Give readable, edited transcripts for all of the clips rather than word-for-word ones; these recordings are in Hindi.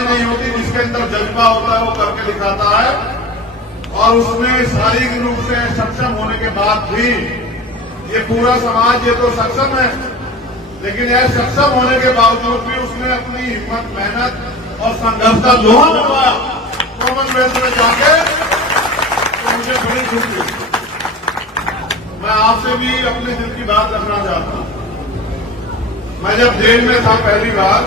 लड़ाई नहीं होती, जिसके अंदर जज्बा होता है वो करके दिखाता है। और उसमें शारीरिक रूप से सक्षम होने के बाद भी ये पूरा समाज ये तो सक्षम है, लेकिन यह सक्षम होने के बावजूद भी उसने अपनी हिम्मत, मेहनत और संघर्ष का लोहा मनवाया कॉमनवेल्थ में जाके, तो मुझे बड़ी खुशी हुई। मैं आपसे भी अपने दिल की बात रखना चाहता हूं। मैं जब जेल में था पहली बार,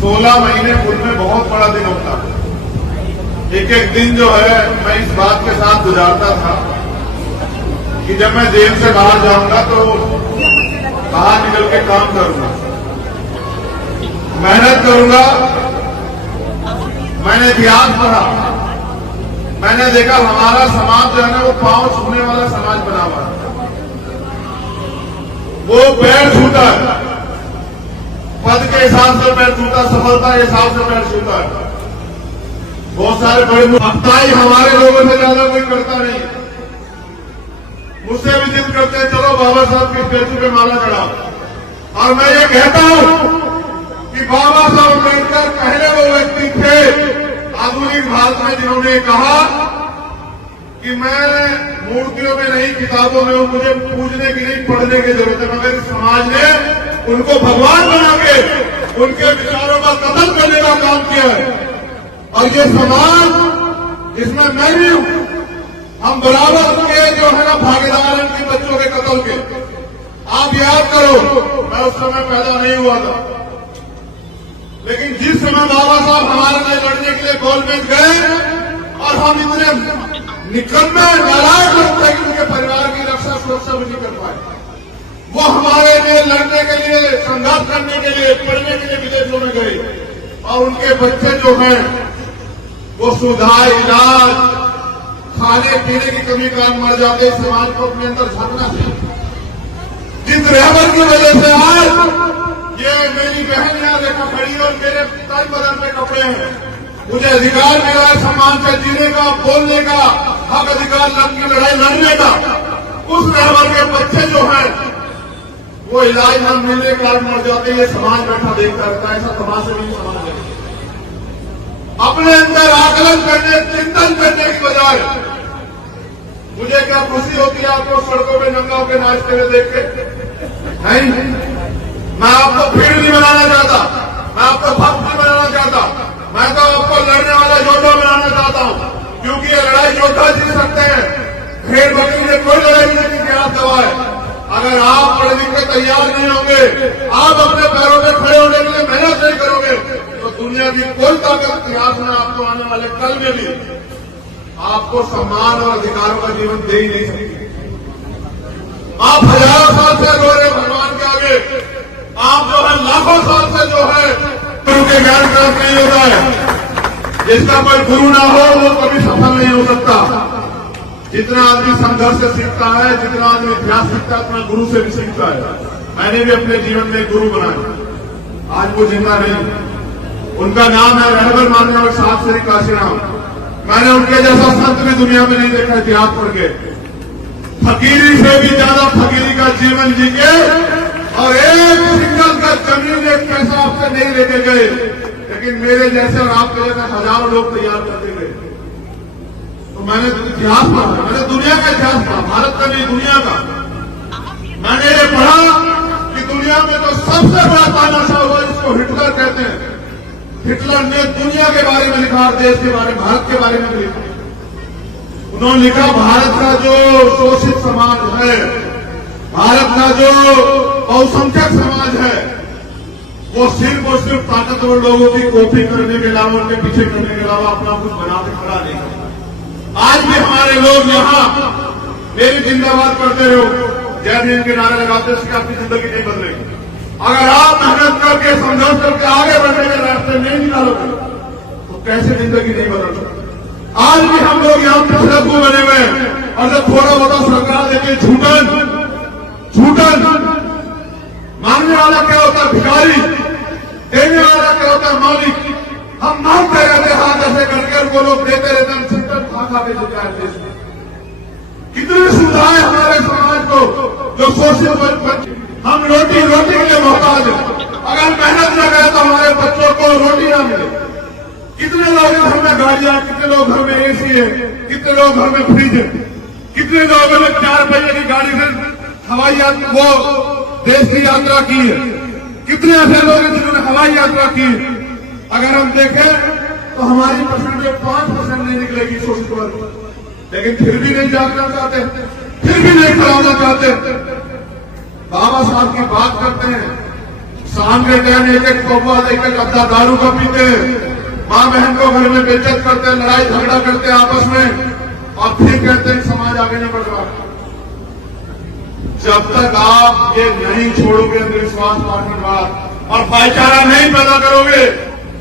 16 महीने पूर्व में बहुत बड़ा दिन होता है। एक एक दिन जो है मैं इस बात के साथ गुजारता था कि जब मैं जेल से बाहर जाऊंगा तो बाहर निकल के काम करूंगा, मेहनत करूंगा। मैंने इतिहास पढ़ा, मैंने देखा हमारा समाज जो है ना वो पांव छूने वाला समाज बना हुआ है। वो पैर छूता है, पद के हिसाब से पैर छूता, सफलता के हिसाब से पैर छूता है। बहुत सारे बड़े भक्ताई हमारे लोगों से ज्यादा कोई करता नहीं। मुझसे भी जिद करते हैं चलो बाबा साहब की स्टेचू पे माला चढ़ाओ। और मैं ये कहता हूं कि बाबा साहब अम्बेडकर पहले वो व्यक्ति थे आधुनिक भारत में जिन्होंने कहा कि मैं मूर्तियों में नहीं, किताबों में हूं, मुझे पूजने की नहीं, पढ़ने की जरूरत है। मगर इस समाज ने उनको भगवान बना के उनके विचारों का कत्ल करने का काम किया है। और ये समाज जिसमें मैं भी हूं, हम बराबर के जो है ना भागीदार हैं इनके बच्चों के कत्ल के। आप याद करो, मैं उस समय पैदा नहीं हुआ था, लेकिन जिस समय बाबा साहब हमारे लिए लड़ने के लिए गोलमेज गए और हम इतने निकम्मे नालायक लोग थे कि उनके परिवार की रक्षा सुरक्षा भी नहीं कर पाए। वो हमारे लिए लड़ने के लिए, संघर्ष करने के लिए, पढ़ने के लिए विदेशों में गए और उनके बच्चे जो हैं वो सुविधा, इलाज, खाने पीने की कमी कारण मर जाते। इस समाज को अपने अंदर झांकना चाहिए। जिस रहबर की वजह से आज ये मेरी बहन यहां देखा खड़ी और मेरे तन बदन पे कपड़े हैं, मुझे अधिकार मिला है सम्मान से जीने का, बोलने का, हक अधिकार की लड़ाई लड़ने का। उस रहबर के बच्चे जो हैं वो इलाज न मिलने के कारण मर जाते। ये समाज बैठा देखता रहता है। ऐसा तमाशा नहीं समाज है। अपने अंदर आकलन करने, चिंतन करने की बजाय मुझे क्या खुशी होती है आपको सड़कों में नंगा होकर नाचते हुए देख के? नहीं, मैं आपको भीड़ नहीं बनाना चाहता, मैं आपको भक्त नहीं बनाना चाहता, मैं तो आपको लड़ने वाला योद्धा बनाना चाहता हूं। क्योंकि ये लड़ाई योद्धा जीत सकते हैं, भेड़ बकरी ने कोई लड़ाई नहीं की इतिहास गवाह है। अगर आप पढ़ लिख के तैयार नहीं होंगे, आप अपने पैरों पर खड़े होने के लिए मेहनत नहीं करोगे, तो दुनिया की कोई ताकत इतिहास में आपको आने वाले कल में भी आपको सम्मान और अधिकारों का जीवन दे ही नहीं सकती। आप हजारों साल से रो रहे भगवान के आगे, आप जो है लाखों साल से जो है गुरु के ज्ञान प्राप्त नहीं होता है। जिसका कोई गुरु ना हो वो कभी सफल नहीं हो सकता। जितना आदमी संघर्ष से सीखता है, जितना आदमी इतिहास सीखता है, उतना गुरु से भी सीखता है। मैंने भी अपने जीवन में गुरु बनाया, आज वो जिंदा नहीं। उनका नाम है रहबर मानने और साथ श्री काशीराम। मैंने उनके जैसा संत भी दुनिया में नहीं देखा इतिहास पढ़ के। फकीरी से भी ज्यादा फकीरी का जीवन जी के और एक सिंगल का जमीन, एक पैसा आपसे नहीं लेके गए, लेकिन मेरे जैसे और आपके जैसे हजारों लोग तैयार करते गए। तो मैंने इतिहास पढ़ा, मैंने दुनिया का इतिहास पढ़ा, भारत का नहीं दुनिया का। मैंने ये पढ़ा कि दुनिया में तो सबसे बड़ा तानाशाह हुआ जिसको हिटलर कहते हैं। हिटलर ने दुनिया के बारे में लिखा और देश के बारे में, भारत के बारे में भी लिखा। उन्होंने लिखा भारत का जो शोषित समाज है, भारत का जो बहुसंख्यक समाज है, वो सिर्फ और सिर्फ ताकतवर लोगों की कॉपी करने के अलावा, उनके पीछे करने के अलावा अपना कुछ बना के खड़ा नहीं करता। आज भी हमारे लोग यहाँ मेरी जिंदाबाद करते रहो, जय भीम के नारे लगाते, इससे आपकी जिंदगी नहीं बदलेगी। अगर आप मेहनत करके, संघर्ष करके आगे बढ़ने के रास्ते नहीं निकालोगे तो कैसे जिंदगी नहीं बदल सकती। आज भी हम लोग यहाँ पिछड़कू बने हुए हैं और जब थोड़ा बहुत सरकार देती झूठन मांगने वाला क्या होता है भिखारी, देने वाला क्या होता है मालिक। हम मांगते रहते हाथ ऐसे करके, उनको लोग देते रहते, हम छुट्टन खा के चुका है देश में। कितनी सुविधाएं हमारे समाज को जो शोषित, हम रोटी के लिए मोहताज हैं अगर मेहनत न करें तो हमारे बच्चों को रोटी ना मिले। कितने लोग घर में गाड़ियां, कितने लोग घर में एसी है, कितने लोग घर में फ्रिज है, कितने लोगों ने 4 पहिए की गाड़ी से हवाई यात्रा, वो देश की यात्रा की है, कितने ऐसे लोग हैं जिन्होंने हवाई यात्रा की है। अगर हम देखें तो हमारी परसेंटेज 5% नहीं निकलेगी सोशल वर्क, लेकिन फिर भी नहीं जागना चाहते, फिर भी नहीं कराना चाहते। बाबा साहब की बात करते हैं, शाम के टाइम एक कौवा एक अद्धा दारू का पीते हैं, माँ बहन को घर में बेइज्जत करते हैं, लड़ाई झगड़ा करते हैं आपस में, और फिर कहते हैं समाज आगे नहीं बढ़ रहा। जब तक आप ये नहीं छोड़ोगे अंधविश्वास, पार्टीवाद और भाईचारा नहीं पैदा करोगे,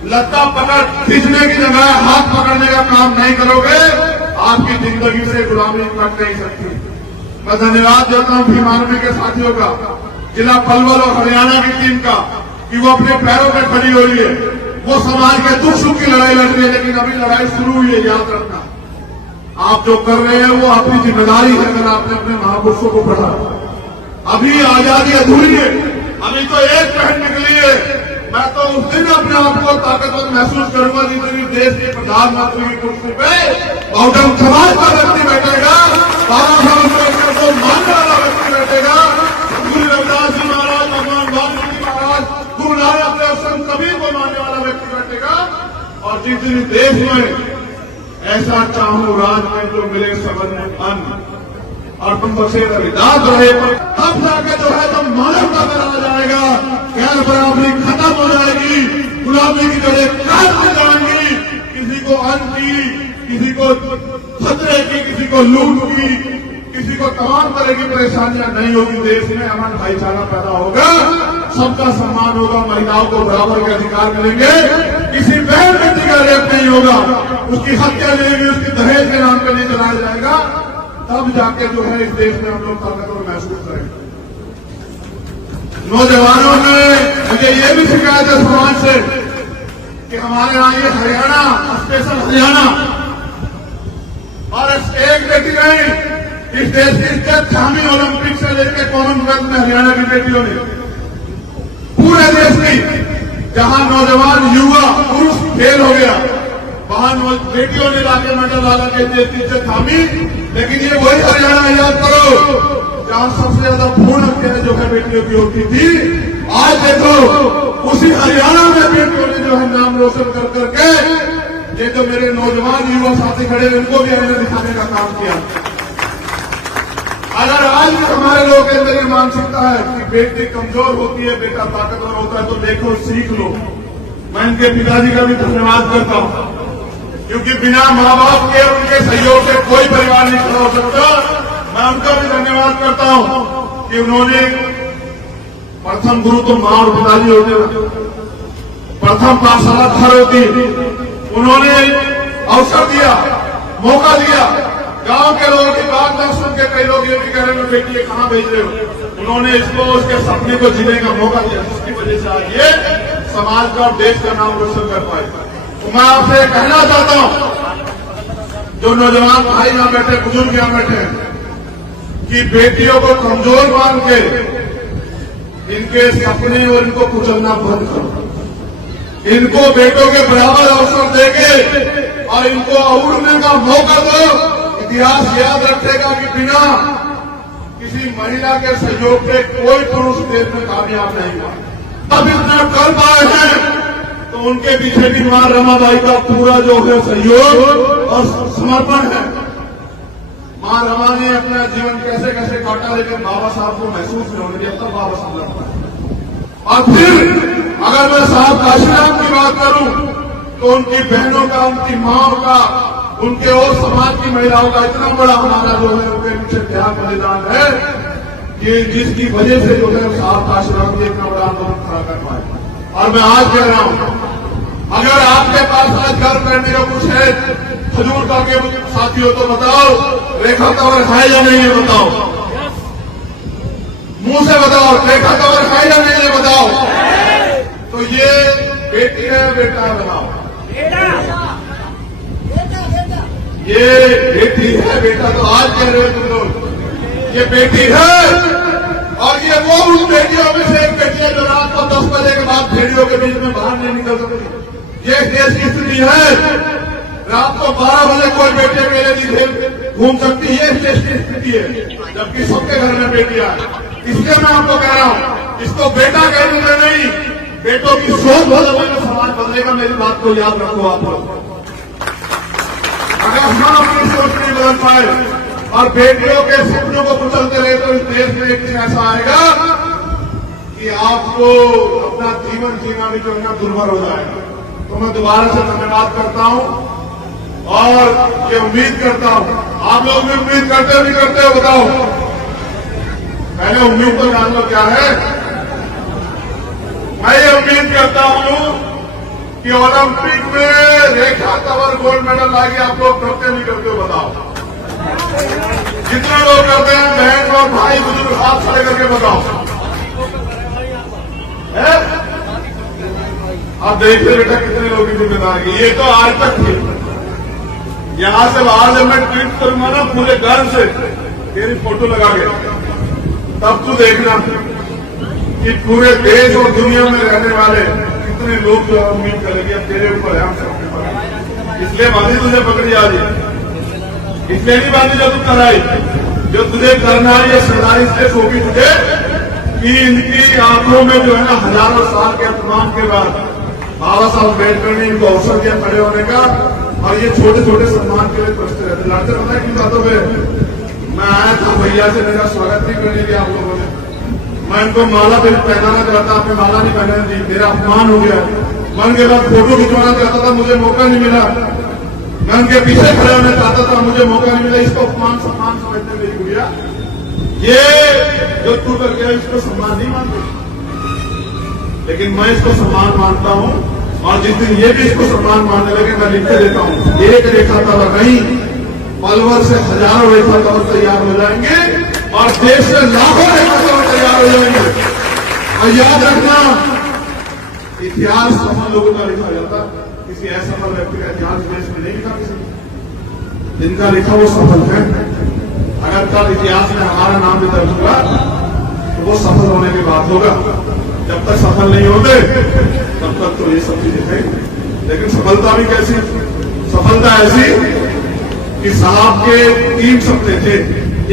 लत्ता पकड़ खींचने की जगह हाथ पकड़ने का काम नहीं करोगे, आपकी जिंदगी से गुलामी कट नहीं सकती। मैं धन्यवाद देता हूं भीम आर्मी के साथियों का, जिला पलवल और हरियाणा की टीम का, कि वो अपने पैरों पर खड़ी हो रही है, वो समाज के दुख सुख की लड़ाई लड़ रही है। लेकिन अभी लड़ाई शुरू हुई है, याद रखना। आप जो कर रहे हैं वो आपकी जिम्मेदारी है। अगर आपने अपने महापुरुषों को पढ़ा, अभी आजादी अधूरी है, अभी तो एक पहन निकली है। मैं तो उस दिन अपने आप को ताकतवर महसूस करूंगा जिस दिन देश के प्रधानमंत्री की कुर्सी पे बहुजन समाज का व्यक्ति बैठेगा, बाबा साहब अम्बेडकर को मानने वाला व्यक्ति बैठेगा, गुरु रविदास जी महाराज, भगवान वाल्मीकि महाराज, गुरु नानक देव, संत कबीर को मानने वाला व्यक्ति बैठेगा। और जिस दिन देश में ऐसा चाहूं राज में जो मिले सबन में अन्न और तुम बसे रविदास रहे, तब जाकर जो है तो मानवता में आ जाएगा, गैर बराबरी खत्म हो जाएगी, गुलामी की जड़ें काट हो जाएंगी। किसी को अन्न की, किसी को खतरे की, किसी को लूट की, किसी को तमाम तरह की परेशानियां नहीं होगी। देश में अमन भाईचारा पैदा होगा, सबका सम्मान होगा, महिलाओं को बराबर के अधिकार मिलेंगे, किसी बहन बेटी का रेप नहीं होगा, उसकी हत्या नहीं होगी, उसकी दहेज के नाम पर नहीं चलाया जाएगा। तब जाके जो है इस देश में हम लोग ताकतवर महसूस करेंगे। नौजवानों ने मुझे ये भी शिकायत है समाज से कि हमारे यहाँ ये हरियाणा, स्पेशल हरियाणा, और एक बेटी नहीं, इस देश की इज्जत थामी ओलंपिक से लेकर कॉमनवेल्थ में हरियाणा की बेटियों ने, पूरे देश की, जहां नौजवान युवा पुरुष फेल हो गया, वहां बेटियों ने लाके मेडल लाला के देश की इज्जत थामी। लेकिन ये वही हरियाणा, याद करो, जहां सबसे ज्यादा भ्रूण हत्या जो है बेटियों की होती थी। आज देखो उसी हरियाणा में बेटियों ने जो है नाम रोशन कर करके, ये जो मेरे नौजवान युवा साथी खड़े हैं, उनको भी हमने दिखाने का काम किया। अगर आज भी हमारे लोगों के अंदर ये मानसिकता है कि बेटी कमजोर होती है, बेटा ताकतवर होता है, तो देखो सीख लो। मैं इनके पिताजी का भी धन्यवाद करता हूं, क्योंकि बिना माँ बाप के, उनके सहयोग से कोई परिवार नहीं खड़ा हो सकता। मैं उनका भी धन्यवाद करता हूं कि उन्होंने, प्रथम गुरु तो माँ और पिताजी होते, प्रथम पाठशाला घर होती, उन्होंने अवसर दिया, मौका दिया। गांव के लोगों की बात न सुन के कई लोग ये भी कह रहे हैं बेटी ये कहां भेज रहे हो, उन्होंने इसको उसके सपने को जीने का मौका दिया, जिसकी वजह से आज ये समाज का और देश का नाम रोशन कर पाए। तो मैं आपसे कहना चाहता हूं, जो नौजवान भाई यहां बैठे, बुजुर्ग यहां बैठे हैं, कि बेटियों को कमजोर मान के इनके सपने और इनको कुचलना बंद करो। इनको बेटों के बराबर अवसर देके और इनको उड़ने का मौका दो। इतिहास याद रखेगा कि बिना किसी महिला के सहयोग से कोई पुरुष देश में कामयाब नहीं हुआ। तब इतना कर पाए हैं तो उनके पीछे भी मां रमाबाई का पूरा जो है सहयोग और समर्पण है। मां रमा ने अपना जीवन कैसे कैसे काटा, लेकिन बाबा साहब को महसूस नहीं होने दिया, तब बाबा साहब लड़ पाए। और फिर अगर मैं साहब काशीराम की बात करूं तो उनकी बहनों का, उनकी माओ का, उनके और समाज की महिलाओं का इतना बड़ा हमारा जो है उनके पीछे त्याग बलिदान है कि जिसकी वजह से जो है साहब काशीराम जी इतना बड़ा आंदोलन खड़ा कर पाए। और मैं आज कह रहा हूं, अगर आपके पास आज घर करने का कुछ है खजूर का के साथियों तो बताओ, रेखा कवर है या नहीं है बताओ, मुंह से बताओ, रेखा कवर है या नहीं है बताओ। तो ये बेटी है बेटा है बताओ, ये बेटी है बेटा, तो आज कह रहे हो तुम लोग ये बेटी है और ये वो उन बेटियों में से एक बेटी है जो रात को 10 बजे के बाद भेड़ियों के बीच में बाहर नहीं निकल सकती। ये देश की स्थिति है। रात को 12 बजे कोई बेटी अकेले नहीं घूम सकती है, देश की स्थिति है, जबकि सबके घर में बेटियां। इसलिए मैं आपको कह रहा हूं, इसको बेटा कहने में नहीं, बेटों की सोच बदलने में समाज बदलेगा। मेरी बात को याद रखो आप लोग। अगर हम अपनी सोच नहीं बदल पाए और बेटियों के सपनों को कुचलते रहे तो इस देश में एक दिन ऐसा आएगा कि आपको अपना जीवन जीना भी जो है दुर्भर हो जाएगा। तो मैं दोबारा से धन्यवाद करता हूं और ये उम्मीद करता हूं आप लोग भी उम्मीद करते हो। बताओ, पहले उम्मीद तो जान लो क्या है। मैं ये उम्मीद करता हूं कि ओलंपिक में रेखा तंवर गोल्ड मेडल लाएगी। आप लोग करते नहीं करते हो? बताओ। जितने लोग करते हैं बहन और भाई बुजुर्ग हाथ खड़े करके बताओ। आप देखिए बेटा कितने लोगों की जिम्मेदारी। ये तो आज तक थी। यहां से बाहर जब मैं ट्वीट करूंगा ना पूरे गर्व से तेरी फोटो लगा के, तब तू देखना कि पूरे देश और दुनिया में रहने वाले कितने लोग जो उम्मीद करेंगे अब तेरे ऊपर है, हम सबके ऊपर। इसलिए बांधी तुझे पकड़ी आ रही, इसलिए नहीं बांधी जो तू कराई, जो तुझे करना है। ये सरदारी इसलिए सौंपी तुझे कि इनकी आंखों में जो है ना हजारों साल के अपमान के बाद बाबा साहब अम्बेडकर ने इनको अवसर दिया खड़े होने का। और ये छोटे छोटे सम्मान के लिए प्रश्न रहते लड़ते पता है किन बातों पर। मैं आया था भैया से, मेरा स्वागत नहीं करने दिया आप लोगों ने। मैं इनको माला पहनाना चाहता, आपने माला नहीं पहनाने दी, मेरा अपमान हो गया। मैं उनके बाद फोटो खिंचवाना चाहता था, मुझे मौका नहीं मिला। मैं उनके पीछे खड़े होना चाहता था, मुझे मौका नहीं मिला। इसको अपमान सम्मान समझते मेरी गुड़िया। ये जो तू कर गया इसको सम्मान नहीं मानते, लेकिन मैं इसको सम्मान मानता हूं। और जिस दिन ये भी इसको सम्मान मानने लगे मैं लिख के देता हूं, एक रेखा तंवर नहीं पलवल से हजारों रेखा तंवर तैयार हो जाएंगे और देश से लाखों रेखा तंवर तैयार हो जाएंगे। और याद रखना, इतिहास सफल लोगों का लिखा जाता, किसी असफल व्यक्ति का इतिहास देश में नहीं लिखा। किसी जिनका लिखा वो सफल है। अगर कल इतिहास में हमारा नाम भी दर्ज होगा तो वो सफल होने की बात होगा। जब तक सफल नहीं होते तब तक तो ये सब चीजें हैं। लेकिन सफलता भी कैसी? सफलता ऐसी कि साहब के 3 सपने थे,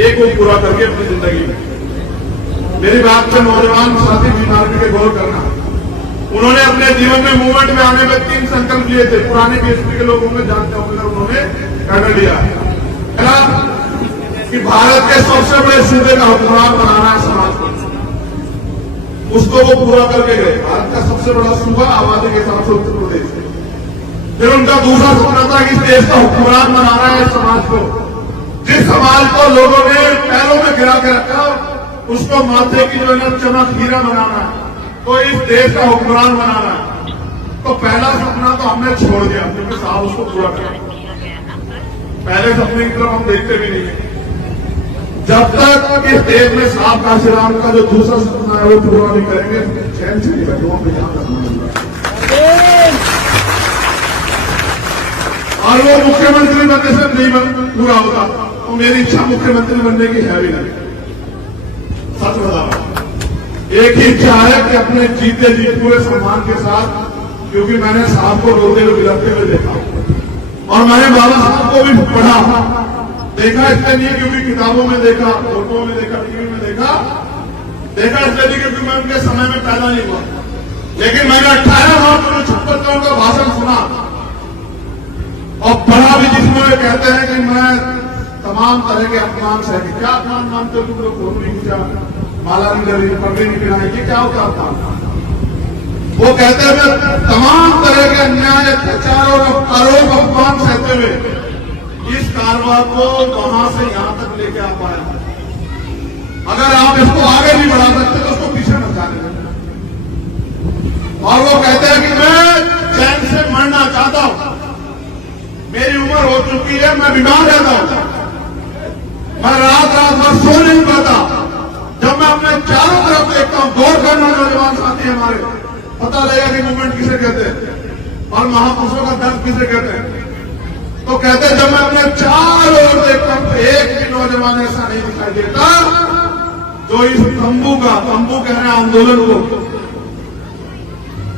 एक वो पूरा करके अपनी जिंदगी में। मेरी बात पे नौजवान साथी बीमारी के गौर करना। उन्होंने अपने जीवन में मूवमेंट में आने में 3 संकल्प लिए थे। पुराने बीएसपी के लोगों में जानते होंगे, उन्होंने कर लिया कि भारत के सबसे बड़े सूबे का हुक्मरान बनाना है समाज को। उसको वो पूरा करके गए। भारत का सबसे बड़ा सूबा आबादी के हिसाब से उत्तर प्रदेश है। फिर उनका दूसरा सपना था कि इस देश का हुक्मरान बनाना है समाज को। जिस समाज को लोगों ने पैरों में गिरा के रखा उसको माथे की जो है चमक हीरा बनाना है, तो इस देश का हुक्मरान बनाना है। तो पहला सपना तो हमने छोड़ दिया क्योंकि साहब उसको पूरा करें। पहले सपने की तरफ हम देखते भी नहीं। जब तक इस देश में साहब काशीराम का जो दूसरा सपना है वो पूरा नहीं करेंगे, चैन से नहीं बैठूंगा पे जहां तक। और वो मुख्यमंत्री बनने से नहीं पूरा होगा, तो मेरी इच्छा मुख्यमंत्री बनने की है भी नहीं। सच बता रहा हूं, एक ही इच्छा है कि अपने जीते जी पूरे सम्मान के साथ, क्योंकि मैंने साहब को रोते हुए बिलखते हुए देखा और मैंने बाबा साहब को भी पढ़ा देखा। इसलिए नहीं क्योंकि किताबों में देखा, फोटो में देखा, टीवी में देखा इसलिए नहीं क्योंकि मैं उनके समय में पैदा नहीं हुआ। लेकिन मैंने 18 मार्च 1956 में उनका भाषण सुना और पढ़ा भी, जिसमें कहते हैं कि मैं तमाम तरह के अपमान से, क्या अपमान मानते हो तुम लोग? फोन नहीं खींचा, माला नहीं डरी, पर्दे नहीं पिराए, ये क्या होता था? वो कहते हैं तमाम तरह के अन्याय, अत्याचार और आरोप अपमान सहते हुए इस कारवां को वहां से यहां तक लेके आ पाया। अगर आप इसको आगे नहीं बढ़ा सकते तो उसको पीछे मत जाने देना। और वो कहते हैं कि मैं चैन से मरना चाहता हूं, मेरी उम्र हो चुकी है, मैं बीमार रहता हूं, मैं रात भर सो नहीं पाता। जब मैं अपने चारों तरफ देखता हूं, गौर करना नौजवान साथी हमारे, पता लगेगा कि मूवमेंट किसे कहते हैं और महापुरुषों का दर्द किसे कहते हैं। तो कहते हैं जब मैं अपने चारों ओर देखता हूं तो एक भी नौजवान ऐसा नहीं दिखाई देता जो इस तंबू कह रहे हैं आंदोलन को,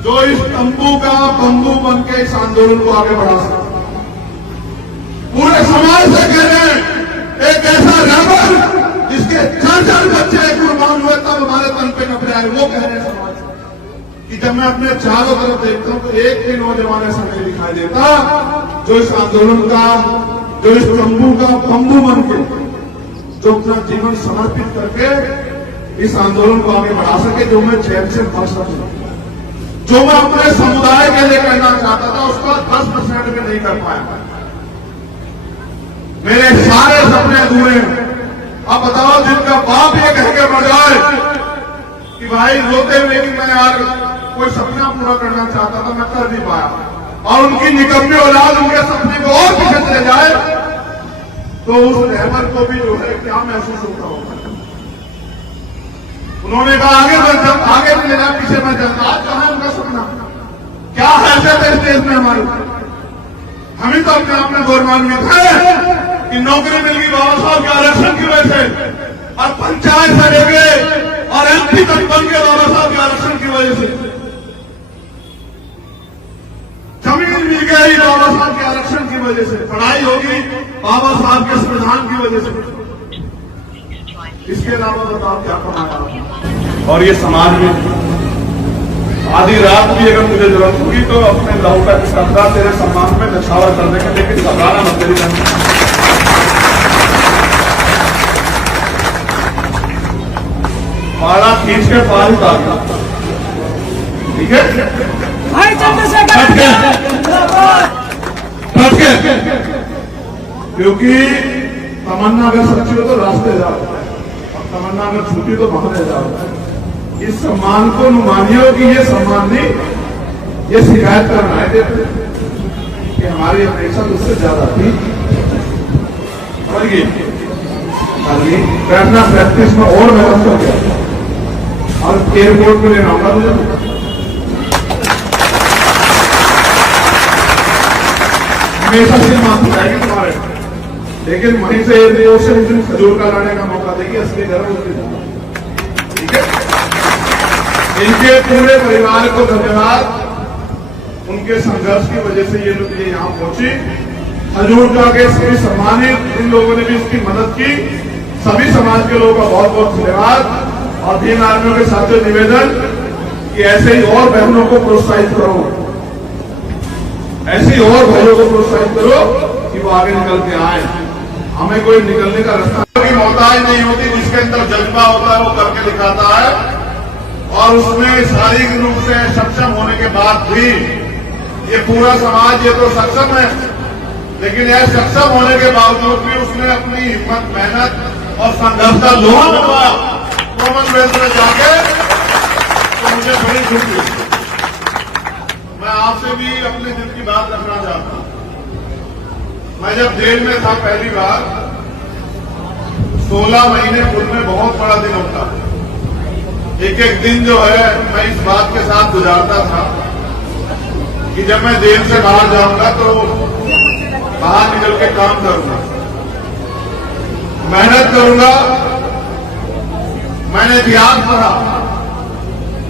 जो इस तंबू का बंबू बन के इस आंदोलन को आगे बढ़ा सकता, पूरे समाज से कह रहे हैं एक ऐसा रेबल जिसके 4 बच्चे कुर्बान हुए तब हमारे तन पे कपड़े आए, वो कह रहे हैं समाज कि जब मैं अपने चारों तरफ देखता हूं तो एक भी नौजवान ऐसा नहीं दिखाई देता जो इस आंदोलन का, जो इस तंबू का बंबू बन के, जो अपना जीवन समर्पित करके इस आंदोलन को आगे बढ़ा सके, जो मैं चैन से पढ़ सकूं, जो मैं अपने समुदाय के लिए करना चाहता था उसका 10% भी नहीं कर पाया। मेरे सारे सपने अधूरे हैं। अब बताओ, जिनका बाप ये कह के मर जाए कि भाई रोते हुए कि मैं यार कोई सपना पूरा करना चाहता था, मैं कर नहीं पाया, और उनकी निकम्मी औलाद उनके सपने को और पीछे चले जाए, तो उस रहमत को भी जो है क्या महसूस होता होगा। उन्होंने कहा आगे भी लेना, पीछे मैं जाता। आज कहां है उनका सपना? क्या हैसियत है इस देश में हमारी? हम ही तो अपने आप में गौरवान्वित है कि नौकरी मिल गई बाबा साहब के आरक्षण की वजह से, और पंचायत से लेके और एमपी तक बन गए बाबा साहब के आरक्षण की वजह से, जमीन मिल गई बाबा साहब के आरक्षण की वजह से, पढ़ाई होगी बाबा साहब के संविधान की वजह से। इसके अलावा बताओ क्या कमाया। और ये समाज में आधी रात भी अगर मुझे जरूरत होगी तो अपने लहू का कतरा तेरे सम्मान में नछावर कर देंगे, लेकिन घबराना मत तेरी जान। पाला खींच के पार उतार, ठीक है भाई चंद्रशेखर, क्योंकि तमन्ना अगर सच्ची हो तो रास्ते जाओ, और तमन्ना अगर झूठी तो बहाने जाओ। इस सम्मान को मानियो कि ये सम्मान नहीं, ये शिकायत करना है कि हमारी अपेक्षा उससे ज्यादा थी। और ये बैठना प्रैक्टिस में और मेहनत कर गया, और एयरपोर्ट में लेना होगा मुझे। हमेशा से माफ जाएगी तुम्हारे, लेकिन वहीं से एयरपोर्ट से उस दिन खजूर का लाने का मौका देगी, असली घर उस दिन। ठीक है, इनके पूरे परिवार को धन्यवाद। उनके संघर्ष की वजह से ये लोग ये यहाँ पहुंची। खजूर का के सभी सम्मानित इन लोगों ने भी इसकी मदद की, सभी समाज के लोगों का बहुत बहुत धन्यवाद। और तीन आर्मियों के साथियों निवेदन कि ऐसे ही और बहनों को प्रोत्साहित करो, ऐसे ही और भाइयों को प्रोत्साहित करो कि वो आगे निकल के आए। हमें कोई निकलने का रास्ता की मोहताज नहीं होती, जिसके अंदर जज्बा होता है वो करके दिखाता है। और उसमें शारीरिक रूप से सक्षम होने के बाद भी ये पूरा समाज ये तो सक्षम है, लेकिन यह सक्षम होने के बावजूद भी उसने अपनी हिम्मत, मेहनत और संघर्ष का लोहा बनवाया कॉमनवेल्थ में जाके, तो मुझे बड़ी खुशी हुई। मैं आपसे भी अपने दिल की बात रखना चाहता हूं। मैं जब जेल में था पहली बार, 16 महीने पूर्व में बहुत बड़ा दिन होता है। एक एक दिन जो है मैं इस बात के साथ गुजारता था कि जब मैं जेल से बाहर जाऊंगा तो बाहर निकल के काम करूंगा, मेहनत करूंगा। मैंने इतिहास पढ़ा,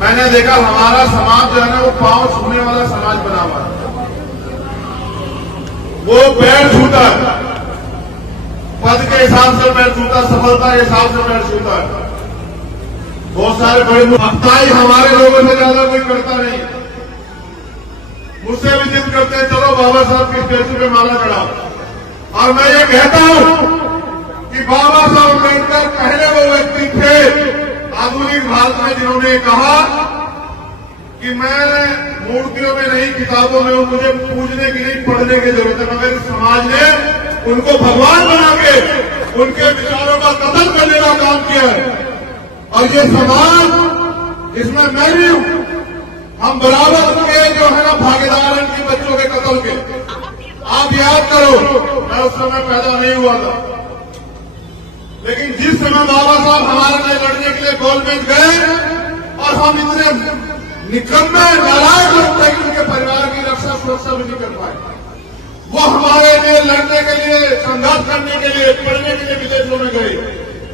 मैंने देखा हमारा समाज जो है ना वो पांव छूने वाला समाज बना हुआ है। वो पैर छूता है, पद के हिसाब से पैर छूता, सफलता के हिसाब से पैर छूता है। बहुत सारे बड़े अफ्ताही हमारे लोगों से ज्यादा कोई करता नहीं। मुझसे भी जिद करते हैं चलो बाबा साहब की स्टेचू पे माला चढ़ाओ। और मैं ये कहता हूं कि बाबा साहब अम्बेडकर पहले वो व्यक्ति थे आधुनिक भारत में जिन्होंने कहा कि मैं मूर्तियों में नहीं, किताबों में हूं, मुझे पूजने की नहीं, पढ़ने की जरूरत है। मगर समाज ने उनको भगवान बना के उनके विचारों का कत्ल करने का काम किया है। और ये समाज, इसमें मैं भी हूं, हम बराबर के जो है ना भागीदार हैं इनकी बच्चों के कत्ल के। आप याद करो, मैं उस समय पैदा नहीं हुआ था, लेकिन जिस समय बाबा साहब हमारे लिए लड़ने के लिए गोलमेज गए और हम इतने निकम्मे नालायक लोग थे कि उनके परिवार की रक्षा सुरक्षा भी नहीं कर पाए, वो हमारे लिए लड़ने के लिए, संघर्ष करने के लिए, पढ़ने के लिए विदेशों में गए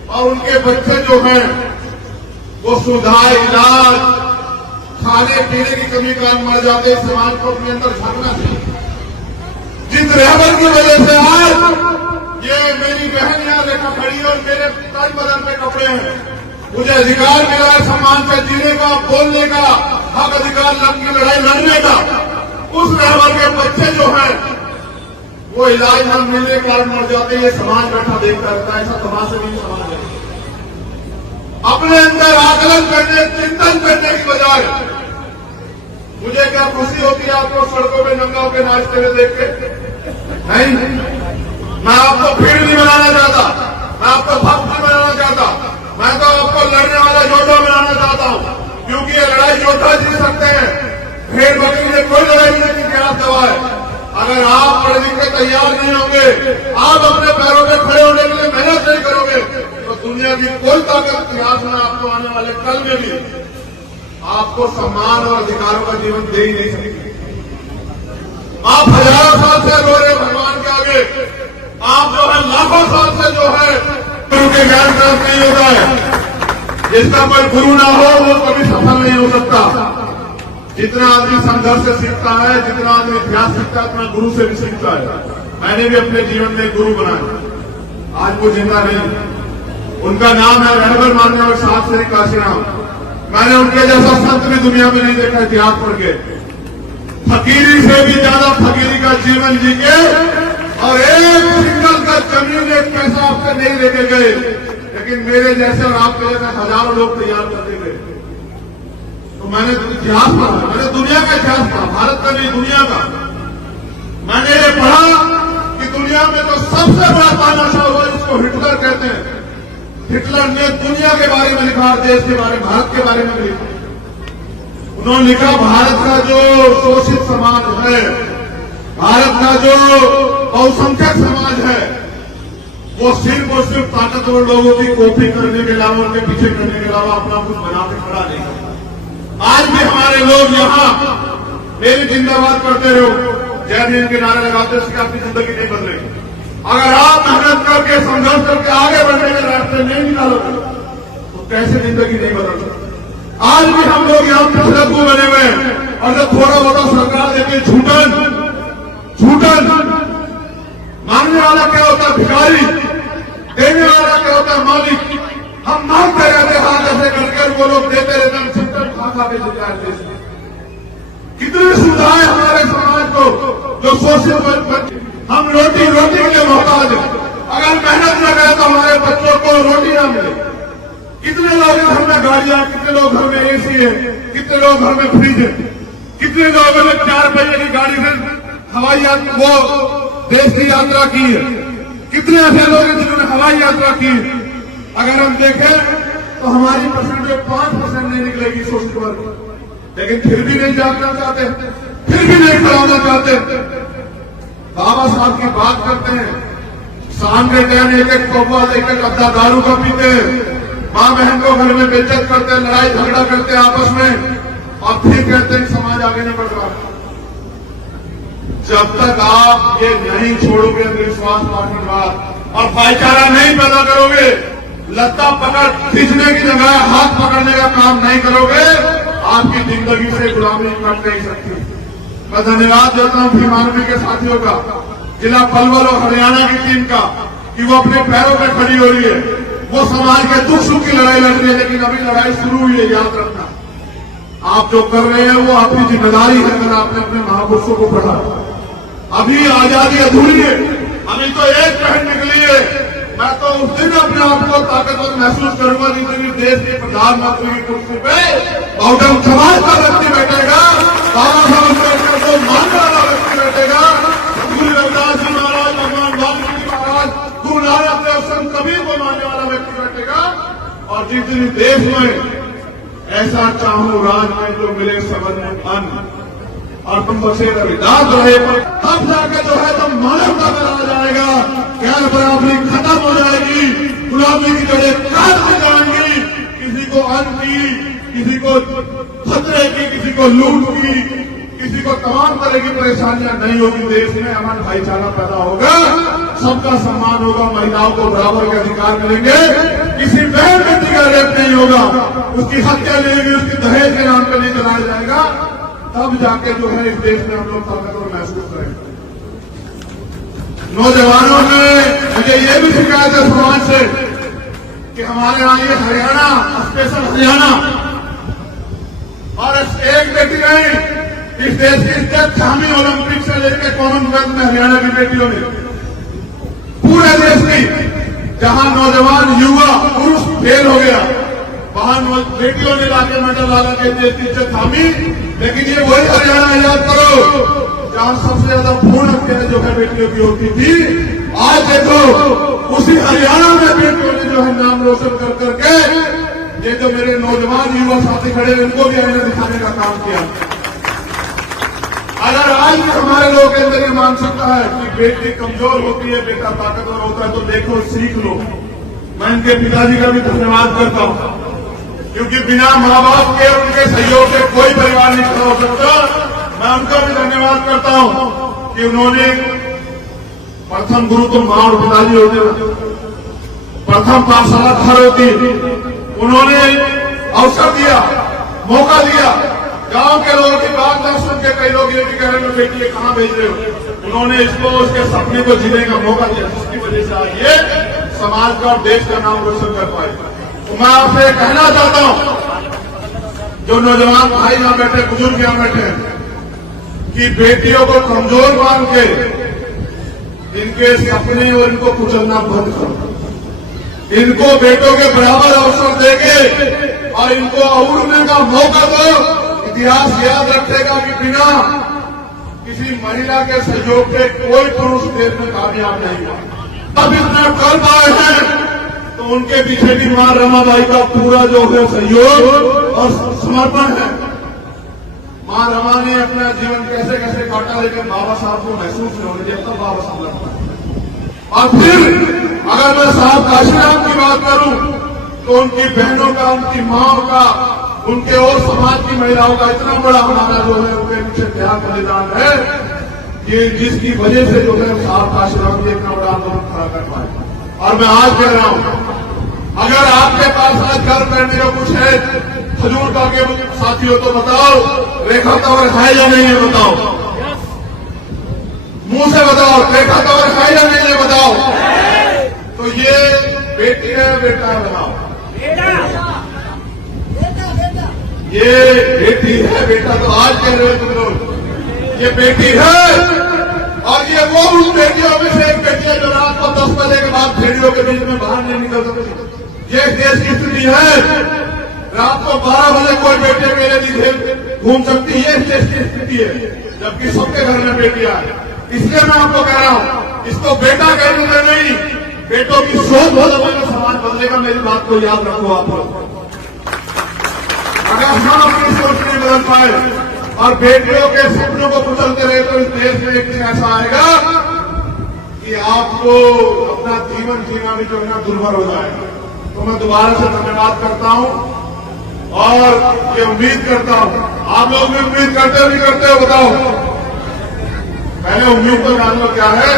और उनके बच्चे जो हैं सुविधा, इलाज, खाने पीने की कमी कारण मर जाते इस समाज को अपने अंदर झांकना चाहिए। जिस रहबर की वजह से आज ये मेरी बहन यहाँ देखा खड़ी है और मेरे तन बदन पे कपड़े हैं, मुझे अधिकार मिला है सम्मान से जीने का, बोलने का, हक अधिकार की लड़ाई लड़ने का। उस रहबर के बच्चे जो हैं वो इलाज न मिलने के कारण मर जाते हैं, ये समाज बैठा देखता रहता है। ऐसा तमाशा नहीं समाज है। अपने अंदर आकलन करने, चिंतन करने की बजाय मुझे क्या खुशी होती है आपको सड़कों पे नंगा होकर नाचते हुए देख के? नहीं, मैं आपको भीड़ नहीं बनाना चाहता, मैं आपको भक्त नहीं बनाना चाहता, मैं तो आपको लड़ने वाला योद्धा बनाना चाहता हूं। क्योंकि ये लड़ाई योद्धा जीत सकते हैं, भेड़ बकरी से कोई लड़ाई नहीं की इतिहास दवा है। अगर आप पढ़ लिख के तैयार नहीं होंगे, आप अपने पैरों पे खड़े होने के लिए मेहनत नहीं करोगे, तो दुनिया की कोई ताकत इतिहास में आपको आने वाले कल में भी आपको सम्मान और अधिकारों का जीवन दे ही नहीं सकते। आप हजारों साल से रो रहे भगवान के आगे, आप जो है लाखों साल से जो है गुरु के ज्ञान प्राप्त नहीं होता है। जिसका कोई गुरु ना हो वो कभी सफल नहीं हो सकता। जितना आदमी संघर्ष से सीखता है, जितना आदमी इतिहास सीखता है, उतना गुरु से भी सीखता है। मैंने भी अपने जीवन में गुरु बनाया, आज वो जिंदा नहीं। उनका नाम है रहबर मानने और साथ श्री काशीराम। मैंने उनके जैसा संत भी दुनिया में नहीं देखा इतिहास पढ़ के। फकीरी से भी ज्यादा फकीरी का जीवन जी के और एक सिंगल का जमीन एक पैसा आपसे नहीं लेके गए, लेकिन मेरे जैसे और आपके जैसे हजारों लोग तैयार करते गए। तो मैंने इतिहास पढ़ा, मैंने दुनिया का इतिहास पढ़ा, भारत का नहीं दुनिया का। मैंने ये पढ़ा कि दुनिया में तो सबसे बड़ा तानाशाह हुआ जिसको हिटलर कहते हैं। हिटलर ने दुनिया के बारे में लिखा, देश के बारे में, भारत के बारे में लिखा। उन्होंने लिखा भारत का जो शोषित समाज है, भारत का जो बहुसंख्यक समाज है, वो सिर्फ और सिर्फ ताकतवर लोगों की कॉपी करने के अलावा, उनके पीछे करने के अलावा अपना कुछ बना के खड़ा नहीं करता। आज भी हमारे लोग यहाँ मेरी जिंदाबाद करते रहो, जय भीम के नारे लगाते, इसकी आपकी जिंदगी नहीं बदलेगी। अगर आप मेहनत करके, संघर्ष करके आगे बढ़ने के रास्ते नहीं निकालोगे तो कैसे जिंदगी नहीं बदल सकती। आज भी हम लोग यहाँ पिछड़ू बने हुए हैं और जब थोड़ा बहुत सरकार देती झूठन मांगने वाला क्या होता है भिखारी, देने वाला क्या होता है मालिक। हम मांगते रहते हाथ ऐसे करके, वो लोग देते रहते, हम छुट्टन खा के जिंदा। कितनी सुविधाएं हमारे समाज को जो शोषित, हम रोटी के लिए मोहताज है। अगर मेहनत न करें तो हमारे बच्चों को रोटी ना मिले। कितने लोग घर में गाड़ियां, कितने लोग घर में एसी है, कितने लोग घर में फ्रिज है, कितने लोगों ने 4 पहिए की गाड़ी से हवाई यात्रा, वो देश की यात्रा की है। कितने ऐसे लोग हैं जिन्होंने हवाई यात्रा की है। अगर हम देखें तो हमारी परसेंटेज 5% नहीं निकलेगी शोषित वर्ग, लेकिन फिर भी नहीं जागना चाहते, फिर भी नहीं कराना चाहते। बाबा साहब की बात करते हैं, शाम के टाइम एक कौवा एक अद्धा दारू का पीते हैं, माँ बहन को घर में बेइज्जत करते हैं, लड़ाई झगड़ा करते हैं आपस में, और फिर कहते हैं समाज आगे नहीं बढ़ रहा। जब तक आप ये नहीं छोड़ोगे अंधविश्वास, पार्टीवाद और भाईचारा नहीं पैदा करोगे, लत्ता पकड़ खींचने की जगह हाथ पकड़ने का काम नहीं करोगे, आपकी जिंदगी से गुलामी कट नहीं सकती। मैं धन्यवाद देता हूं भीमानवी के साथियों का, जिला पलवल और हरियाणा की टीम का, कि वो अपने पैरों पर खड़ी हो रही है। वो समाज के दुख सुख की लड़ाई लड़ रही है, लेकिन अभी लड़ाई शुरू हुई है। याद रखना, आप जो कर रहे हैं वो आपकी जिम्मेदारी है। अगर आपने अपने महापुरुषों को पढ़ा, अभी आजादी अधूरी है, अभी तो एक पहन निकली है। मैं तो उस दिन अपने आप को ताकतवर महसूस करूंगा जिस दिन देश के प्रधानमंत्री की कुर्सी पे बहुजन समाज का व्यक्ति बैठेगा, बाबा साहब अम्बेडकर को मानने वाला व्यक्ति बैठेगा, गुरु रविदास जी महाराज, भगवान वाल्मीकि महाराज, गुरु नानक देव, संत कबीर को मानने वाला व्यक्ति बैठेगा। और जिस दिन देश में ऐसा चाहूं राज में जो मिले सबन में अन्न और तुम बसे रविदास रहे, तब जाकर जो है तुम मानवता में आ जाएगा, ज्ञान बराबरी खत्म हो जाएगी, गुलामी की जड़ें काट हो जाएंगी। किसी को अन्न की, किसी को खतरे की, किसी को लूट की, किसी को तमाम तरह की परेशानियां नहीं होगी। देश में अमन भाईचारा पैदा होगा। सबका सम्मान होगा, महिलाओं को बराबर के अधिकार मिलेंगे, किसी बहन बेटी का रेप नहीं होगा, उसकी हत्या नहीं होगी, उसकी दहेज के नाम पर नहीं चलाया जाएगा, तब जाके जो है इस देश में हम लोग ताकतवर महसूस करेंगे। नौजवानों ने मुझे ये भी शिकायत है समाज से कि हमारे यहाँ ये हरियाणा, स्पेशल हरियाणा, और एक बेटी नहीं, इस देश की इज्जत थामी ओलंपिक से लेकर कॉमनवेल्थ में हरियाणा की बेटियों ने, पूरे देश की, जहां नौजवान युवा पुरुष फेल हो गया, वहां बेटियों ने लाके मेडल ला के देश की इज्जत थामी। लेकिन ये वही हरियाणा, याद करो, जहां सबसे ज्यादा भ्रूण हत्या जो है बेटियों की होती थी। आज देखो उसी हरियाणा में बेटियों ने जो है नाम रोशन कर करके, ये जो मेरे नौजवान युवा साथी खड़े हैं, इनको भी आईना दिखाने का काम किया। अगर आज भी हमारे लोगों के अंदर ये मानसिकता है कि बेटी कमजोर होती है, बेटा ताकतवर होता है, तो देखो सीख लो। मैं इनके पिताजी का भी धन्यवाद करता हूं, क्योंकि बिना माँ बाप के, उनके सहयोग से कोई परिवार नहीं खड़ा हो सकता। मैं उनका भी धन्यवाद करता हूं कि उन्होंने, प्रथम गुरु तो माँ और पिताजी होते, प्रथम पाठशाला घर होती, उन्होंने अवसर दिया, मौका दिया। गांव के लोगों की बात न सुन के कई लोग ये भी कह रहे हैं बेटी ये कहां भेज रहे हो, उन्होंने इसको उसके सपने को जीने का मौका दिया, जिसकी वजह से आज ये समाज का और देश का नाम रोशन कर पाए। तो मैं आपसे कहना चाहता हूं, जो नौजवान भाई यहां बैठे, बुजुर्ग यहां बैठे, कि बेटियों को कमजोर मान के इनके सपने और इनको कुचलना बंद करो। इनको बेटों के बराबर अवसर देके और इनको उड़ने का मौका दो। इतिहास याद रखेगा कि बिना किसी महिला के सहयोग के कोई पुरुष देश में कामयाब नहीं हुआ। अब इतना कर पाए हैं तो उनके पीछे भी मां रमाबाई का पूरा जो है सहयोग और समर्पण है। मां रमा ने अपना जीवन कैसे कैसे काटा, लेकिन बाबा साहब को महसूस नहीं होने दिया, तब बाबा साहब लगता। और फिर अगर मैं साहब काशीराम की बात करूं तो उनकी बहनों का, उनकी माओ का, उनके और समाज की महिलाओं का इतना बड़ा हमारा जो है उनके पीछे त्याग बलिदान है, ये जिसकी वजह से जो है साहब काशीराम जी इतना बड़ा आंदोलन खड़ा कर पाए। और मैं आज कह रहा हूं, अगर आपके पास आज घर करने का कुछ है, खजूर का के साथियों, तो बताओ रेखा तंवर है या नहीं है, बताओ, मुंह से बताओ, रेखा तंवर है या नहीं है, बताओ। तो ये बेटी है, बेटा है, बताओ। ये बेटी है, बेटा तो आज कह रहे हो तुम लोग, ये बेटी है। और ये वो उन बेटियों में से एक बेटी है जो रात को 10 बजे के बाद भेड़ियों के बीच में बाहर नहीं निकल सकती। ये देश की स्थिति है। रात को 12 बजे कोई बेटी अकेले नहीं घूम सकती, ये देश की स्थिति है, जबकि सबके घर में बेटियां है। इसलिए मैं आपको कह रहा हूं, इसको बेटा कहने में नहीं, बेटों की सोच बदलेगा, समाज बदलेगा। मेरी बात को याद रखो आप लोग। अगर हम अपनी सोच नहीं बदल पाए और बेटियों के सपनों को कुचलते रहे तो इस देश में एक दिन ऐसा आएगा कि आपको अपना जीवन जीना भी जो है ना दुर्भर हो जाएगा। तो मैं दोबारा से धन्यवाद करता हूं और ये उम्मीद करता हूं, आप लोग भी उम्मीद करते हो नहीं करते हो, बताओ। पहले उम्मीद तो जान लो क्या है।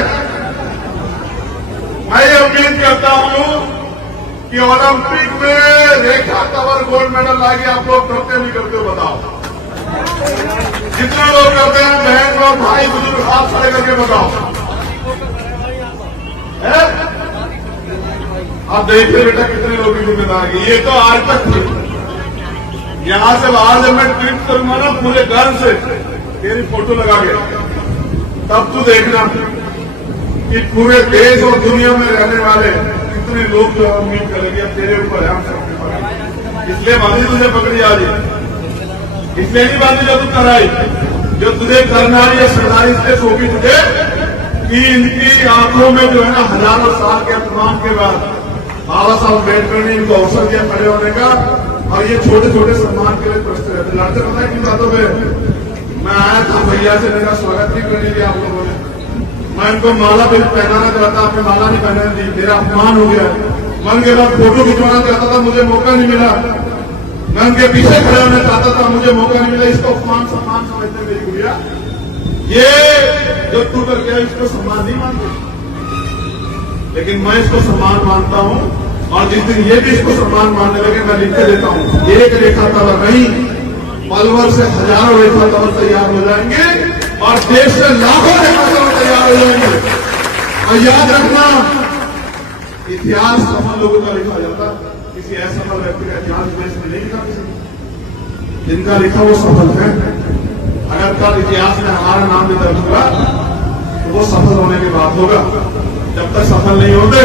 मैं ये उम्मीद करता हूं कि ओलंपिक में रेखा तंवर गोल्ड मेडल लाएगी। आप लोग करते नहीं करते हो, बताओ। जितने लोग करते हैं, बहन और भाई बुजुर्ग, हाथ खड़े करके बताओ। आप देखिए बेटा कितने लोग की जिम्मेदारी। ये तो आज तक थी। यहां से बाहर जब मैं ट्वीट करूंगा ना पूरे घर से तेरी फोटो लगा के, तब तू देखना कि पूरे देश और दुनिया में रहने वाले कितने लोग जो उम्मीद करेंगे अब तेरे ऊपर है, हम सबके ऊपर। इसलिए बांधी तुझे पकड़ी आज, इसलिए नहीं बांधी जो तू कराई, जो तुझे करना है सरदारी इसलिए सौंपी तुझे कि इनकी आंखों में जो है ना हजारों साल के अपमान के बाद बाबा साहब अम्बेडकर ने इनको अवसर दिया खड़े होने का। और ये छोटे छोटे सम्मान के लिए प्रश्न रहते लड़ते पता है किन बातों पर। मैं आया था भैया से, मेरा स्वागत नहीं करने दिया आप लोगों ने। मैं इनको माला भी पहनाना चाहता, आपने माला नहीं पहनाने दी, मेरा अपमान हो गया। मैं उनके बाद फोटो खिंचवाना चाहता था, मुझे मौका नहीं मिला। मैं उनके पीछे खड़े होना चाहता था, मुझे मौका नहीं मिला। इसको अपमान सम्मान समझते मेरी गुड़िया, ये जो तू कर गया इसको सम्मान नहीं मानते। लेकिन मैं इसको सम्मान मानता हूं, और जिस दिन ये भी इसको सम्मान मानने लगे मैं लिख के देता हूं, एक रेखा तल नहीं, पलवर से हजारों रेखा तल तैयार हो जाएंगे और देश से लाखों रेखा तल तैयार हो जाएंगे। और याद रखना, इतिहास सफल लोगों का लिखा जाता, किसी असफल व्यक्ति का इतिहास देश में नहीं लिखा किसी, जिनका लिखा वो सफल है। अगर कल इतिहास में हमारा नाम भी दर्ज होगा तो वो सफल होने की बात होगा। जब तक सफल नहीं होते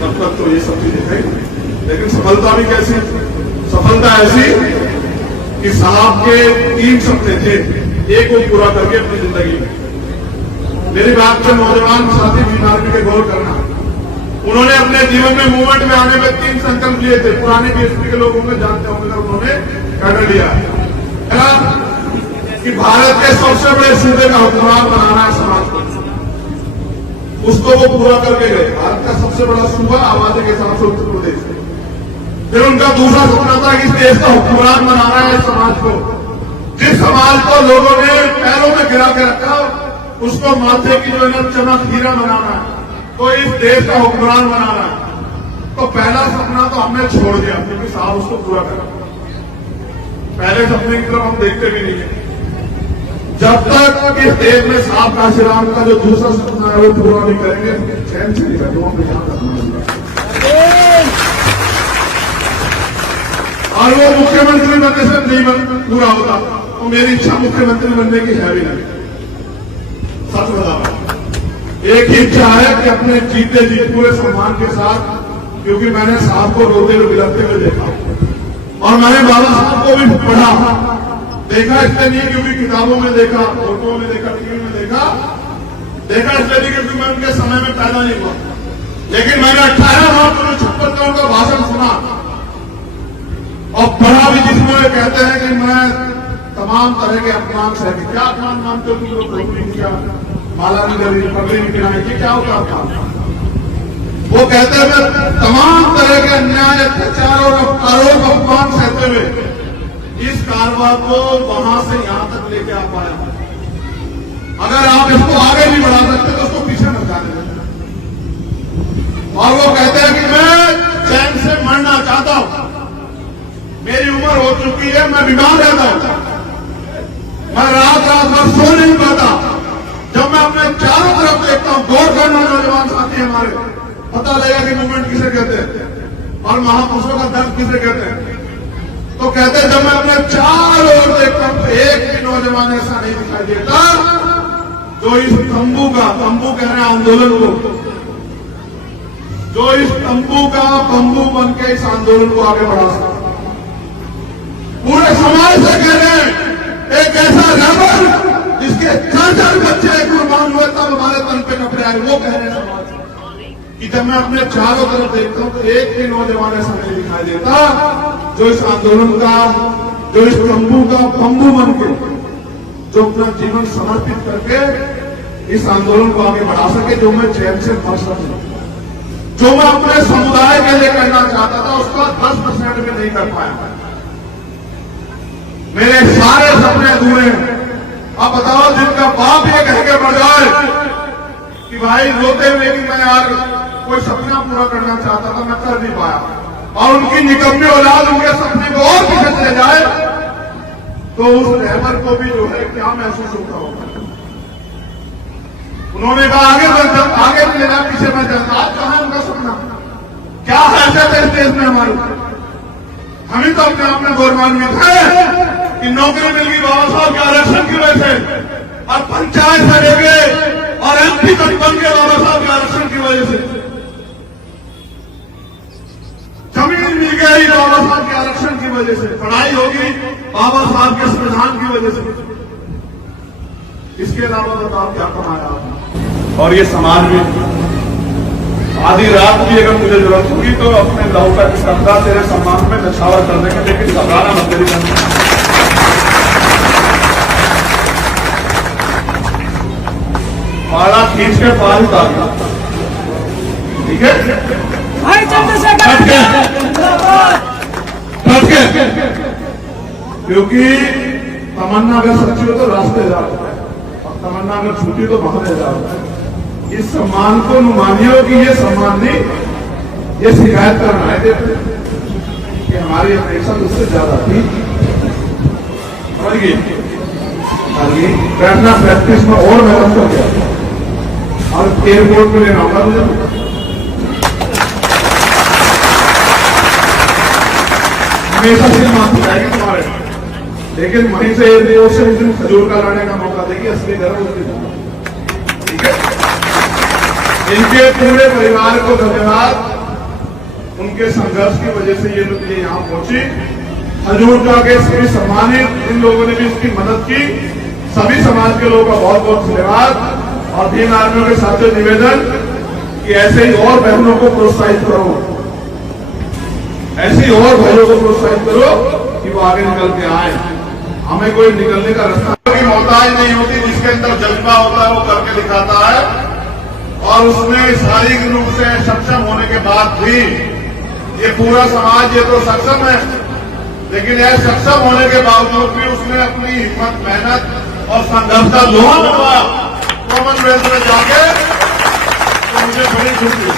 तब तक तो ये सब चीजें हैं। लेकिन सफलता भी कैसी? सफलता ऐसी कि साहब के 3 सपने थे, एक को पूरा करके अपनी जिंदगी में। मेरी बात पे नौजवान साथी बीमारी के गौर करना, उन्होंने अपने जीवन में मूवमेंट में आने में 3 संकल्प लिए थे। पुराने बीएसपी के लोग होंगे, जानते होंगे, उन्होंने कर लिया कि भारत के सबसे बड़े सूबे का हुक्मरान बनाना है समाज को, उसको वो पूरा करके गए। भारत का सबसे बड़ा सूबा आबादी के हिसाब से उत्तर प्रदेश। फिर उनका दूसरा सपना था कि इस देश का हुक्मरान बनाना है समाज को, जिस समाज को लोगों ने पैरों में गिरा के रखा उसको माथे की जो है चमक हीरा बनाना है, तो इस देश का हुक्मरान बनाना है। तो पहला सपना तो हमने छोड़ दिया क्योंकि साहब उसको पूरा करा। पहले सपने की तरफ हम देखते भी नहीं है। जब तक इस देश में साहब काशीराम का जो दूसरा सपना है वो पूरा नहीं करेंगे, चैन से नहीं बैठूंगा मैं यहां तक। और वो मुख्यमंत्री बनने से नहीं पूरा होता, तो मेरी इच्छा मुख्यमंत्री बनने की है भी नहीं। सच बता, एक ही इच्छा है कि अपने जीते जी पूरे सम्मान के साथ, क्योंकि मैंने साहब को रोते हुए बिलखते हुए देखा और मैंने बाबा साहब को भी पढ़ा देखा, इसलिए नहीं क्योंकि किताबों में देखा, फोटो में देखा, टीवी में देखा इसलिए नहीं क्योंकि मैं उनके समय में पैदा नहीं हुआ। लेकिन मैंने 18 मार्च 1956 का उनका भाषण सुना और पढ़ा भी, जिसमें वे कहते हैं कि मैं तमाम तरह के अपमान से, क्या अपमान मानते हो तुम लोग, क्या माला नहीं करी, पगड़ी नहीं गिराई, क्या होता था? वो कहते हैं तमाम तरह के अन्याय, अत्याचार और आरोप अपमान सहते हुए इस कारवां को वहां से यहां तक लेके आ पाया। अगर आप इसको आगे नहीं बढ़ा सकते तो उसको पीछे मत जाने देते। और वो कहते हैं कि मैं चैन से मरना चाहता हूं, मेरी उम्र हो चुकी है, मैं बीमार रहता हूं, मैं रात भर सो नहीं पाता। जब मैं अपने चारों तरफ देखता हूं, गौर करना नौजवान साथी हमारे, पता लगेगा कि मूवमेंट किसे कहते हैं और महापुरुषों का दर्द किसे कहते हैं। तो कहते हैं जब मैं अपने चारों ओर देखता हूं तो एक भी नौजवान ऐसा नहीं दिखाई देता जो इस तंबू कह रहे हैं आंदोलन को, जो इस तंबू का बंबू बन के इस आंदोलन को आगे बढ़ा सकता। पूरे समाज से कह रहे हैं एक ऐसा रेबल जिसके 4 बच्चे कुर्बान हुए तब हमारे तन पे कपड़े आए, वो कह रहे हैं समाज कि जब मैं अपने चारों तरफ देखता हूं तो एक भी नौजवान ऐसा नहीं दिखाई देता जो इस आंदोलन का, जो इस तंबू का बंबू बन के, जो अपना जीवन समर्पित करके इस आंदोलन को आगे बढ़ा सके, जो मैं चैन से मर सकूं, जो मैं अपने समुदाय के लिए करना चाहता था उसका 10% भी नहीं कर पाया। मेरे सारे सपने अधूरे हैं। अब बताओ, जिनका बाप ये कह के बढ़ जाए कि भाई रोते हुए कि मैं यार कोई सपना पूरा करना चाहता था, मैं कर नहीं पाया, और उनकी निकम्मी औलाद उनके सपने को और पीछे चले जाए, तो उस रहबर को भी जो है क्या महसूस होता होगा। उन्होंने कहा आगे नहीं लेना, पीछे मैं जाता। आज कहां उनका सपना, क्या हैसियत है इस देश में हमारी? हम ही तो अपने आप में गौरवान्वित है कि नौकरी मिल गई बाबा साहब के आरक्षण की वजह से, और पंचायत से लेके और एमपी तक बन गए बाबा साहब के आरक्षण की वजह से। जमीन मिल गई बाबा साहब के आरक्षण की वजह से, पढ़ाई होगी बाबा साहब के संविधान की वजह से। इसके अलावा बताओ क्या कमाया आपने? और ये समाज में आधी रात भी अगर मुझे जरूरत होगी तो अपने लहू का कंधा तेरे सम्मान में नछावर कर देंगे, लेकिन घबराना मत तेरी पाला खींच के पार उतार, ठीक है भाई चंद्रशेखर क्योंकि तमन्ना अगर सच्ची हो तो रास्ते जा रहा है, और तमन्ना अगर झूठी तो बहाने जा रहा है। इस सम्मान को मानियो कि ये सम्मान नहीं, ये शिकायत करना है देते कि हमारी अपेक्षा उससे ज्यादा थी। बैठना प्रैक्टिस में और मेहनत कर गया और एयरपोर्ट में लेना होगा मुझे। हमेशा से माफी जाएगी तुम्हारे, लेकिन वहीं से एयरपोर्ट से उस दिन खजूर का लाने का मौका देगी असली घर उस दिन। ठीक है, इनके पूरे परिवार को धन्यवाद। उनके संघर्ष की वजह से ये लोग यहाँ पहुंची। हजूर के सभी सम्मानित इन लोगों ने भी इसकी मदद की। सभी समाज के लोगों का बहुत बहुत धन्यवाद। और भीम आर्मियों के साथियों निवेदन कि ऐसे ही और बहनों को प्रोत्साहित करो, ऐसे ही और भाइयों को प्रोत्साहित करो कि वो आगे निकल के आए। हमें कोई निकलने का रास्ता की मोहताज नहीं होती, जिसके अंदर जज्बा होता है वो करके दिखाता है। और उसमें शारीरिक रूप से सक्षम होने के बाद भी ये पूरा समाज ये तो सक्षम है, लेकिन यह सक्षम होने के बावजूद भी उसने अपनी हिम्मत, मेहनत और संघर्ष का लोहा बनवाया कॉमनवेल्थ में जाके, तो मुझे बड़ी खुशी।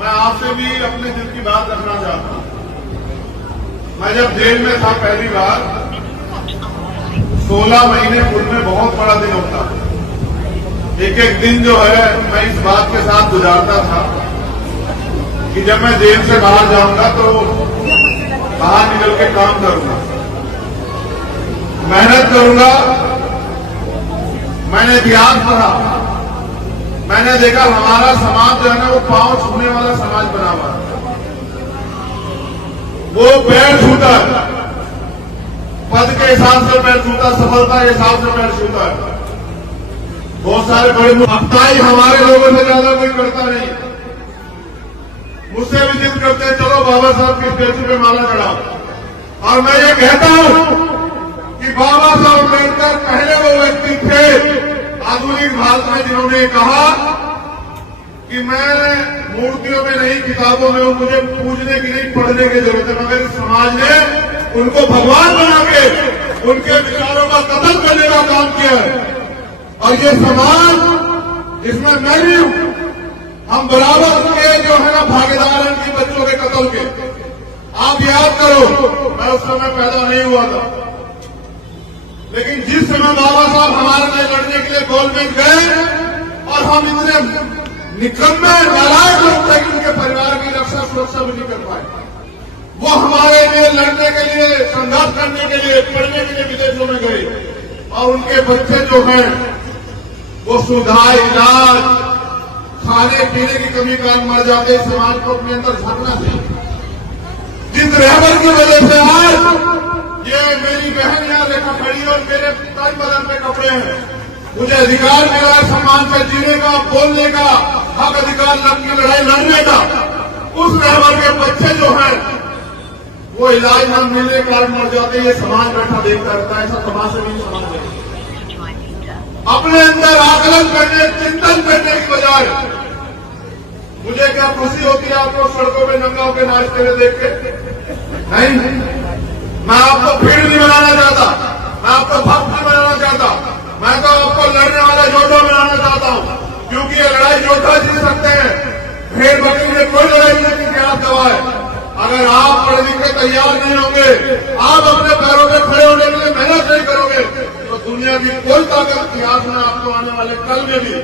मैं आपसे भी अपने दिल की बात रखना चाहता हूं। मैं जब जेल में था पहली बार, 16 महीने पूर्व में बहुत बड़ा दिन होता है। एक एक दिन जो है मैं इस बात के साथ गुजारता था कि जब मैं जेल से बाहर जाऊंगा तो बाहर निकल के काम करूंगा, मेहनत करूंगा। मैंने इतिहास पढ़ा, मैंने देखा हमारा समाज जो है ना वो पांव छूने वाला समाज बना हुआ है। वो पैर छूता है, पद के हिसाब से पैर छूता, सफलता के हिसाब से पैर छूता है। बहुत सारे बड़े अफ्ताही हमारे लोगों से ज्यादा कोई करता नहीं। मुझसे भी जिद करते हैं चलो बाबा साहब की स्टेचू पे माला चढ़ाओ। और मैं ये कहता हूं कि बाबा साहब अम्बेडकर पहले वो व्यक्ति थे आधुनिक भारत में जिन्होंने कहा कि मैं मूर्तियों में नहीं, किताबों में हूं, मुझे पूजने की नहीं, पढ़ने की जरूरत है। मगर इस समाज ने उनको भगवान बना के उनके विचारों का कत्ल करने का काम किया है। और ये समाज इसमें मैं भी हूं, हम बराबर के जो है ना भागीदार हैं कि बच्चों के कत्ल के। आप याद करो, मैं उस समय पैदा नहीं हुआ था, लेकिन जिस समय बाबा साहब हमारे लिए लड़ने के लिए गोलमेज गए और हम इतने निकम्मे नालायक लोग थे कि उनके परिवार की रक्षा सुरक्षा भी नहीं कर पाए। वो हमारे लिए लड़ने के लिए, संघर्ष करने के लिए, पढ़ने के लिए विदेशों में गए और उनके बच्चे जो हैं वो सुधा, इलाज, खाने पीने की कमी कारण मर जाते। इस समाज को अपने अंदर झांकना चाहिए। जिस रहबर की वजह से आज ये मेरी बहन यहाँ देखा खड़ी और मेरे तन बदन पे कपड़े हैं, मुझे अधिकार मिला है सम्मान से जीने का, बोलने का, हक अधिकार की लड़ाई लड़ने का। उस रहबर के बच्चे जो हैं वो इलाज न मिलने के कारण मर जाते। ये समाज बैठा देखता रहता है। ऐसा समाज से नहीं समाज है। अपने अंदर आकलन करने, चिंतन करने की बजाय मुझे क्या खुशी होती है आपको सड़कों पे नंगा होकर नाचते हुए देख के? नहीं, मैं आपको भीड़ नहीं बनाना चाहता, मैं आपको भक्त नहीं बनाना चाहता, मैं तो आपको लड़ने वाला योद्धा बनाना चाहता हूं। क्योंकि ये लड़ाई योद्धा जीत सकते हैं, भेड़ बकरी में कोई लड़ाई नहीं की इतिहास गवाह है। अगर आप पढ़ लिख के तैयार नहीं होंगे, आप अपने पैरों पर खड़े होने के लिए मेहनत नहीं करोगे, तो दुनिया की कोई ताकत इतिहास में आपको आने वाले कल में भी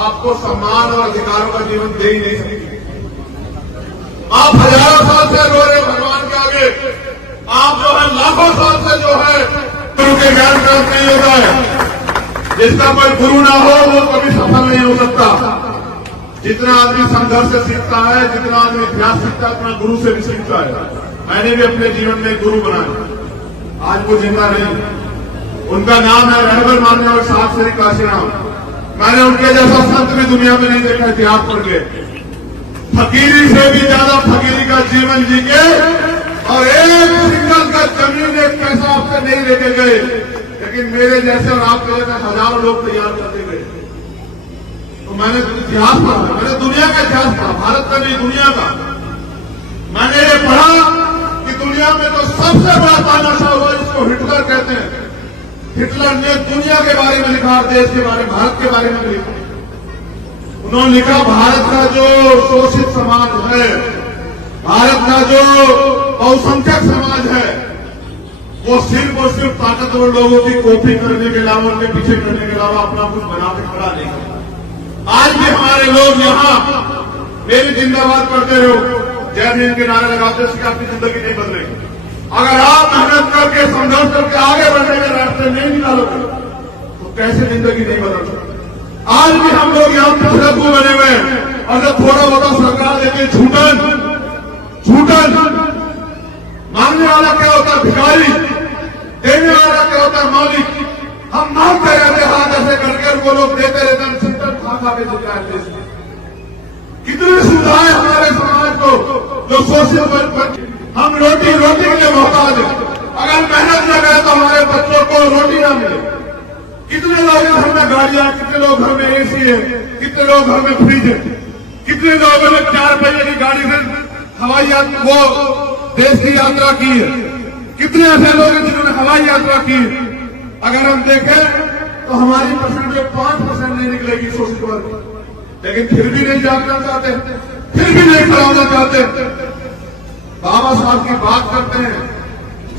आपको सम्मान और अधिकारों का जीवन दे ही नहीं सकती। आप हजारों साल से रो रहे भगवान के आगे, आप जो है लाखों साल से जो है गुरु के ज्ञान प्राप्त नहीं होता है। जिसका कोई गुरु ना हो वो कभी सफल नहीं हो सकता। जितना आदमी संघर्ष से सीखता है, जितना आदमी इतिहास सीखता है, उतना गुरु से भी सीखता है। मैंने भी अपने जीवन में गुरु बनाया, आज वो जिंदा नहीं। उनका नाम है रहबर मानने और साथ श्री काशीराम। मैंने उनके जैसा संत भी दुनिया में नहीं देखा इतिहास पढ़ के। फकीरी से भी ज्यादा फकीरी का जीवन जी के और एक सिंगल का जमीन, एक पैसा आपसे नहीं लेके गए, लेकिन मेरे जैसे और आपके जैसे हजारों लोग तैयार करते गए। तो मैंने इतिहास पढ़ा, मैंने दुनिया का इतिहास पढ़ा, भारत का नहीं दुनिया का। मैंने ये पढ़ा कि दुनिया में तो सबसे बड़ा तानाशाह हुआ जिसको हिटलर कहते हैं, हिटलर ने दुनिया के बारे में लिखा और देश के बारे में, भारत के बारे में लिखा। उन्होंने लिखा भारत का जो शोषित समाज है, भारत का जो बहुसंख्यक समाज है, वो सिर्फ और सिर्फ ताकतवर लोगों की कॉपी करने के अलावा, उनके पीछे करने के अलावा अपना कुछ बना के खड़ा नहीं है। आज भी हमारे लोग यहाँ मेरी जिंदाबाद करते रहो, जय हिंद के नारे लगाते, इससे आपकी जिंदगी नहीं बदलेगी। अगर आप मेहनत करके, संघर्ष करके आगे बढ़ने के रास्ते नहीं निकालोगे तो कैसे जिंदगी नहीं बदल सकती। आज भी हम लोग यहाँ पिछड़े बने हुए हैं और जब थोड़ा बहुत सरकार देती छूटन मांगने वाला क्या होता है भिखारी, देने वाला क्या होता है मालिक। हम मांगते रहते हाथ ऐसे करके, उनको लोग देते रहते, हम सिस्टम खा के चुका है देश में। कितनी सुविधाएं हमारे समाज को जो शोषित, हम रोटी के लिए मोहताज है। अगर मेहनत न करें तो हमारे बच्चों को रोटी न मिले। कितने लोग घर में गाड़ियां, कितने लोग घर में एसी है, कितने लोग घर में फ्रिज है, कितने लोगों ने 4 पहिए की गाड़ी से हवाई यात्रा, वो देश की यात्रा की है। कितने ऐसे लोग हैं जिन्होंने हवाई यात्रा की है। अगर हम देखें तो हमारी परसेंटेज 5% नहीं निकलेगी शोषित वर्ग, लेकिन फिर भी नहीं जागना चाहते, फिर भी नहीं खड़ा होना चाहते। बाबा साहब की बात करते हैं,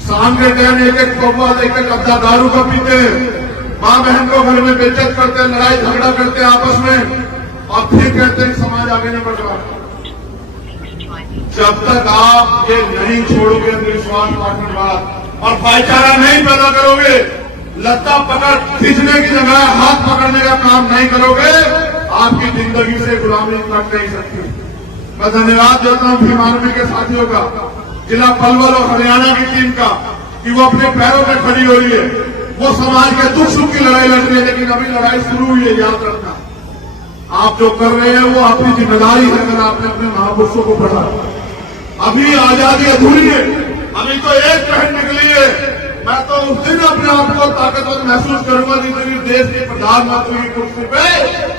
शाम के टाइम एक कौवा, एक अद्दा दारू का पीते हैं, माँ बहन को घर में बेइज्जत करते हैं, लड़ाई झगड़ा करते हैं आपस में, और फिर कहते हैं समाज आगे नहीं बढ़ रहा। जब तक आप ये नहीं छोड़ोगे, विश्वास पाठनवाद और भाईचारा नहीं पैदा करोगे, लत्ता पकड़ खींचने की जगह हाथ पकड़ने का काम नहीं करोगे, आपकी जिंदगी से गुलामी कट नहीं सकती। मैं धन्यवाद देता हूं भीम आर्मी के साथियों का, जिला पलवल और हरियाणा की टीम का, कि वो अपने पैरों पर खड़ी हो रही है। वो समाज के दुख सुख की लड़ाई लड़ रही है, लेकिन अभी लड़ाई शुरू हुई है, याद रखना। आप जो कर रहे हैं वो आपकी जिम्मेदारी है। अगर आपने अपने महापुरुषों को पढ़ा, अभी आजादी अधूरी है, अभी तो एक पहन निकली है। मैं तो उस दिन अपने आप को ताकतवर महसूस करूंगा जिस दिन देश के प्रधानमंत्री की कुर्सी पे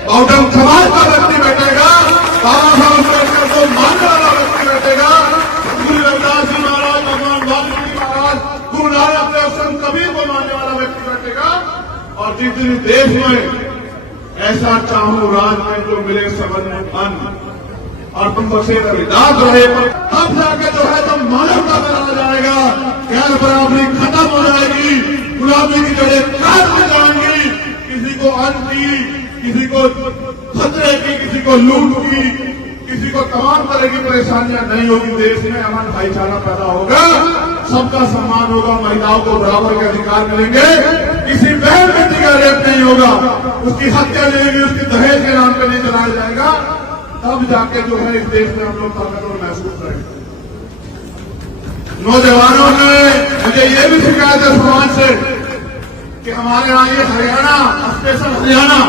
बहुजन समाज का व्यक्ति बैठेगा, बाबा साहब अम्बेडकर को मानने वाला व्यक्ति बैठेगा, गुरु रविदास जी महाराज, भगवान वाल्मीकि महाराज, गुरु नानक देव, संत कबीर को मानने वाला व्यक्ति बैठेगा। और जिस दिन देश में ऐसा चाहूं राज में जो मिले सबन में अन्न और तुम बसे रविदास रहे, तब जाके जो है तुम मानवता में आ जाएगा, गैर बराबरी खत्म हो जाएगी, गुलामी की जड़ें काट में जाएंगी। किसी को अन्न की, किसी को खतरे की, किसी को लूट की, किसी को तमाम तरह की परेशानियां नहीं होगी। देश में अमन भाईचारा पैदा होगा, सबका सम्मान होगा, महिलाओं को बराबर के अधिकार मिलेंगे, किसी बहन बेटी का रेप नहीं होगा, उसकी हत्या नहीं होगी, उसकी दहेज के नाम पर नहीं चलाया जाएगा। तब जाके जो है इस देश में हम लोग ताकतवर महसूस करेंगे। नौजवानों ने मुझे ये भी शिकायत है समाज से कि हमारे यहाँ ये हरियाणा, स्पेशल हरियाणा,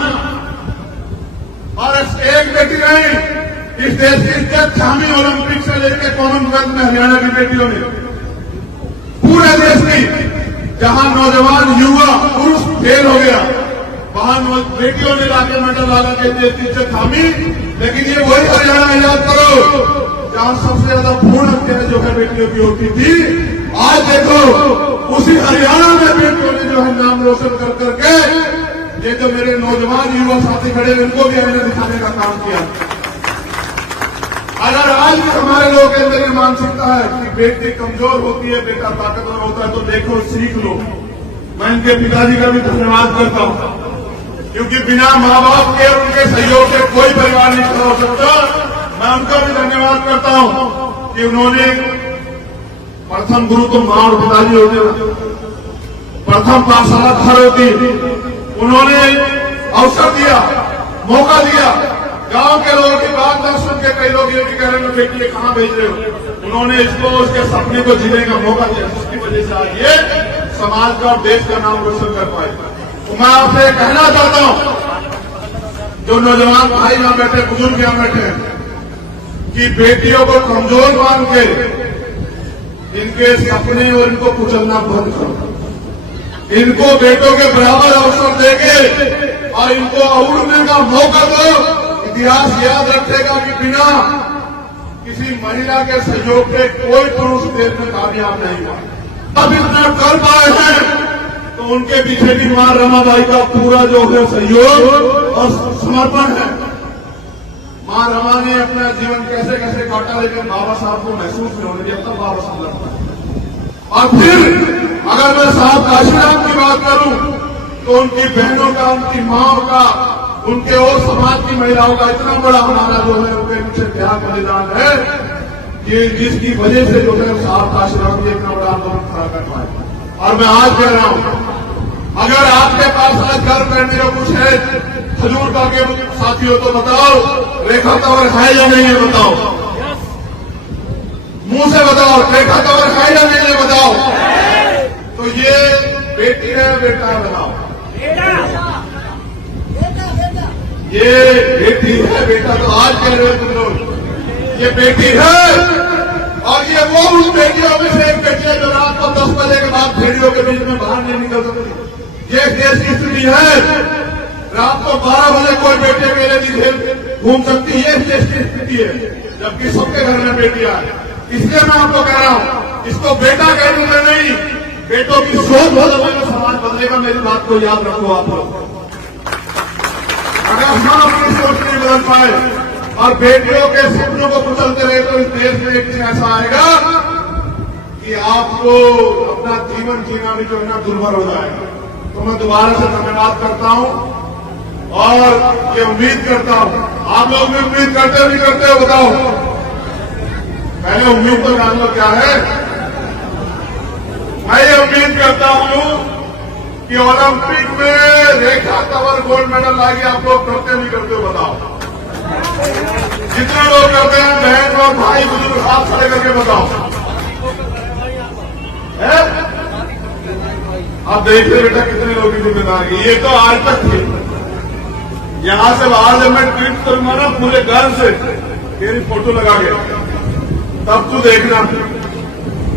और एक बेटी नहीं, इस देश की इज्जत छामी ओलंपिक से लेकर कॉमनवेल्थ में हरियाणा की बेटियों ने, पूरे देश की, जहां नौजवान युवा पुरुष फेल हो गया, वहां बेटियों ने लाके मेडल लाला के देश की इज्जत थामी। लेकिन ये वही हरियाणा याद करो जहां सबसे ज्यादा भ्रूण हत्या जो है बेटियों की होती थी। आज देखो उसी हरियाणा में बेटियों ने जो है नाम रोशन कर करके, ये जो मेरे नौजवान युवा साथी खड़े हैं, इनको भी हमने दिखाने का काम किया। अगर आज भी हमारे लोगों के अंदर ये मानसिकता है कि बेटी कमजोर होती है, बेटा ताकतवर होता है, तो देखो सीख लो। मैं इनके पिताजी का भी धन्यवाद करता हूं, क्योंकि बिना माँ बाप के, उनके सहयोग से कोई परिवार नहीं खड़ा हो सकता। मैं उनका भी धन्यवाद करता हूं कि उन्होंने, प्रथम गुरु तो माँ और पिताजी होते, प्रथम पाठशाला घर होती, उन्होंने अवसर दिया, मौका दिया। गांव के लोगों की बात न सुन के कई लोग ये भी कह रहे हैं बेटी ये कहां भेज रहे हो, उन्होंने इसको, उसके सपने को जीने का मौका दिया, जिसकी वजह से आज ये समाज का और देश का नाम रोशन कर पाए। तो मैं आपसे कहना चाहता हूं, जो नौजवान भाई यहां बैठे, बुजुर्ग यहां बैठे, कि बेटियों को कमजोर मान के इनके सपने और इनको कुचलना बंद करो। इनको बेटों के बराबर अवसर देंगे और इनको उड़ने का मौका दो। इतिहास याद रखेगा कि बिना किसी महिला के सहयोग के कोई पुरुष देश में कामयाब नहीं हुआ। अब इतना कर पाए हैं तो उनके पीछे भी मां रमाबाई का पूरा जो है सहयोग और समर्पण है। मां रमा ने अपना जीवन कैसे कैसे काटा, लेकिन बाबा साहब को महसूस नहीं होने दिया, तब बाबा साहब लगता। और फिर अगर मैं साहब काशीराम की बात करूं तो उनकी बहनों का, उनकी माओ का, उनके और समाज की महिलाओं का इतना बड़ा हमारा जो है उनके पीछे त्याग बलिदान है कि जिसकी वजह से जो है साहब काशीराम जी इतना बड़ा आंदोलन खड़ा कर पाए। और मैं आज कह रहा हूं, अगर आपके पास आज घर करने का कुछ है खजूर का के साथियों तो बताओ, रेखा कवर है या नहीं है बताओ, मुंह से बताओ, रेखा कवर है या नहीं है बताओ। तो ये बेटी है बेटा है बताओ, ये बेटी है बेटा, तो आज कह रहे हो तुम लोग ये बेटी है। और ये वो उस बेटियों में से एक बेटी है जो रात को 10 बजे के बाद भेड़ियों के बीच में बाहर नहीं निकल सकती। ये देश की स्थिति है, रात को 12 बजे कोई बेटे मेरे लिए घूम सकती है, देश की स्थिति है, जबकि सबके घर में बेटियां है। इसलिए मैं आपको कह रहा हूं, इसको बेटा कहने में नहीं, बेटों की सोच बदलने, समाज बदलेगा। मेरी बात को याद रखो आप लोग। अगर हम अपनी सोच नहीं बदल पाए और बेटियों के सपनों को कुचलते रहे तो इस देश में एक दिन ऐसा आएगा कि आपको अपना जीवन जीना भी जो है ना दुर्भर हो जाएगा। तो मैं दोबारा से धन्यवाद करता हूं और ये उम्मीद करता हूं, आप लोग भी उम्मीद करते हो नहीं करते हो बताओ। पहले उम्मीद तो जान लो क्या है। मैं ये उम्मीद करता हूं कि ओलंपिक में रेखा कंवर गोल्ड मेडल लाएगी। आप लोग करते नहीं करते हो बताओ। जितने लोग करते हैं बहन और भाई बुजुर्ग हाथ खड़े करके बताओ। अब देखिए बेटा कितने लोगों की जिम्मेदारी। ये तो आज तक थी, यहां से बाहर जब मैं ट्वीट करूंगा ना पूरे घर से मेरी फोटो लगा के, तब तू देखना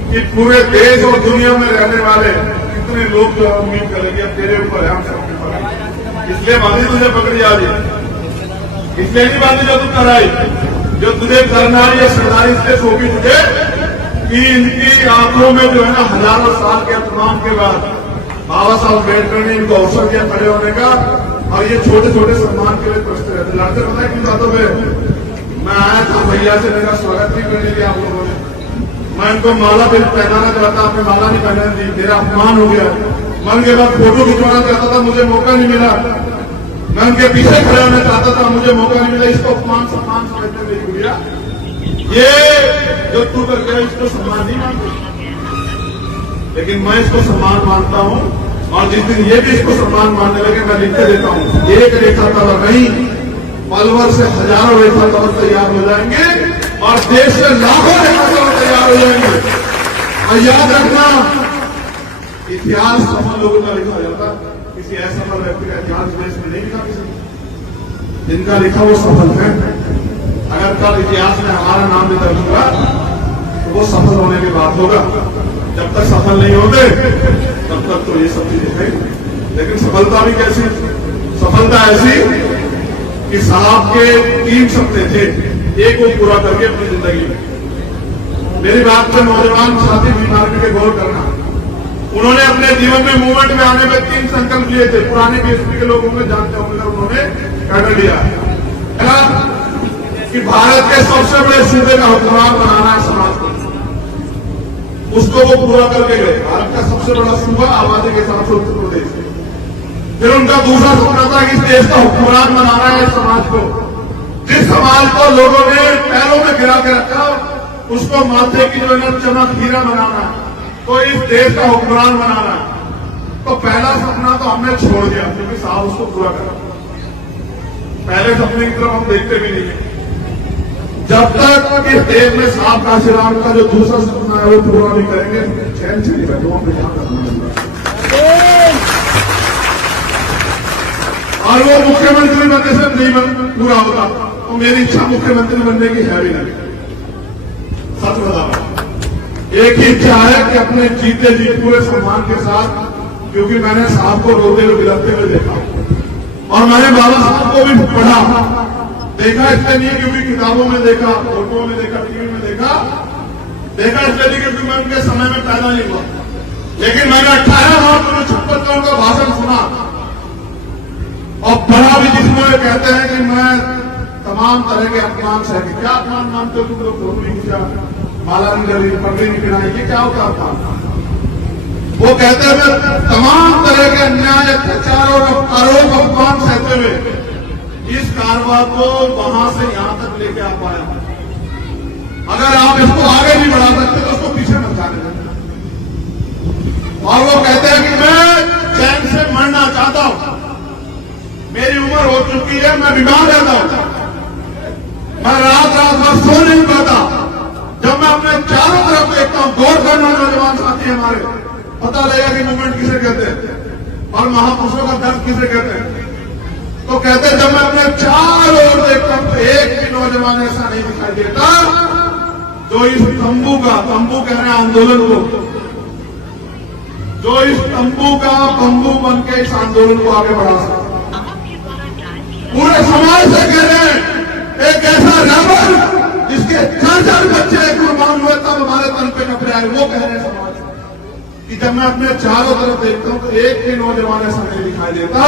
कि पूरे देश और दुनिया में रहने वाले कितने लोग जो उम्मीद करेंगे अब तेरे ऊपर है, हमसे ऊपर है। इसलिए बांधी तुझे पकड़ी जा रही है, इसलिए नहीं बांधी जो तू कराई, जो तुझे करना है ये सरदारी इसलिए सौंपी तुझे कि इनकी आंखों में जो है ना हजारों साल के अपमान के बाद बाबा साहब अम्बेडकर ने इनको अवसर दिया खड़े होने का। और ये छोटे छोटे सम्मान के लिए प्रश्न रहते लड़ते पता है किन बातों पर। मैं आया था भैया से, मेरा स्वागत नहीं करने दिया आप लोगों ने। मैं इनको माला फिर पहनाना चाहता, आपने माला नहीं पहना दी, मेरा अपमान हो गया। मैं उनके बाद फोटो खिंचवाना चाहता था, मुझे मौका नहीं मिला। मैं उनके पीछे खड़ा होना चाहता था, मुझे मौका नहीं मिला। इसको अपमान सम्मान समझते मेरी गुड़िया, ये जो तू कर गया इसको सम्मान नहीं मानते, लेकिन मैं इसको सम्मान मानता हूं। और जिस दिन ये भी इसको सम्मान मानने लगे मैं लिख के देता हूं, एक रेखा कवर नहीं पलवर से हजारों रेखा कवर तैयार हो जाएंगे और देश से लाखों रेखा कवर तैयार हो जाएंगे। और याद रखना, इतिहास सफल लोगों का लिखा जाता, किसी असफल व्यक्ति का इतिहास देश में नहीं लिखा किसी, जिनका लिखा वो सफल है। अगर कल इतिहास में हमारा नाम भी दर्ज होगा तो वो सफल होने के बाद होगा। जब तक सफल नहीं होते तब तक तो ये सब चीजें हैं। लेकिन सफलता भी कैसी, सफलता ऐसी कि साहब के 3 सपने थे, एक को पूरा करके अपनी जिंदगी में। मेरी बात पर नौजवान साथी बीमारी के गौर करना, उन्होंने अपने जीवन में मूवमेंट में आने में 3 संकल्प लिए थे। पुराने बीएसपी के लोगों में जानते होंगे, उन्होंने कर लिया कि भारत के सबसे बड़े सूबे का हुक्मरान बनाना है समाज को, उसको वो पूरा करके गए। भारत का सबसे बड़ा सूबा आबादी के हिसाब से उत्तर प्रदेश है। फिर उनका दूसरा सपना था कि इस देश का हुक्मरान बनाना है समाज को, जिस समाज को लोगों ने पैरों में गिरा के रखा उसको माथे की जो है चमक हीरा बनाना है, तो इस देश का हुक्मरान बनाना है। तो पहला सपना तो हमने छोड़ दिया क्योंकि साहब उसको पूरा करा। पहले सपने की तरफ हम देखते भी नहीं है। जब तक इस देश में साहब काशीराम का जो दूसरा सपना है वो पूरा नहीं करेंगे, चैन से नहीं बैठो अपने यहां करना। और वो मुख्यमंत्री बनने से नहीं पूरा होगा, तो मेरी इच्छा मुख्यमंत्री बनने की है भी नहीं। सच बता, एक ही इच्छा है कि अपने जीते जी पूरे सम्मान के साथ, क्योंकि मैंने साहब को रोते हुए बिलखते हुए देखा और मैंने बाबा साहब को भी पढ़ा देखा। इसलिए नहीं क्योंकि किताबों में देखा, फोटो में देखा, टीवी में देखा इसलिए नहीं क्योंकि मैं उनके समय में पैदा नहीं हुआ। लेकिन मैंने 18 मार्च 1956 का भाषण सुना और बड़ा भी जिसमें कहते हैं कि मैं तमाम तरह के अपमान सह के, क्या अपमान मानते हो तुम लोग? फोटो नहीं खींचा, माला नहीं जली, पगड़ी नहीं गिराई, ये क्या होता था? वो कहते हैं तमाम तरह के अन्याय, अत्याचार और आरोप अपमान सहते हुए इस कारवां को वहां से यहां तक लेके आ पाया। अगर आप इसको आगे नहीं बढ़ा सकते तो उसको पीछे मत जाने देते। और वो कहते हैं कि मैं चैन से मरना चाहता हूं, मेरी उम्र हो चुकी है, मैं बीमार रहता हूं, मैं रात भर सो नहीं पाता। जब मैं अपने चारों तरफ देखता हूं, गौर करना नौजवान साथी हमारे, पता लगेगा कि मूवमेंट किसे कहते हैं और महापुरुषों का दर्द किसे कहते हैं। तो कहते हैं जब मैं अपने चारों ओर देखता हूं तो एक भी नौजवान ऐसा नहीं दिखाई देता जो इस तंबू कह रहे हैं आंदोलन को, जो इस तंबू का बंबू बन के इस आंदोलन को आगे बढ़ा सकता। पूरे समाज से कह रहे हैं एक ऐसा रेबल जिसके 4 बच्चे कुर्बान हुए तब हमारे तन पे कपड़े आए, वो कह रहे हैं समाज कि जब मैं अपने चारों तरफ देखता हूं तो एक भी नौजवान ऐसा नहीं दिखाई देता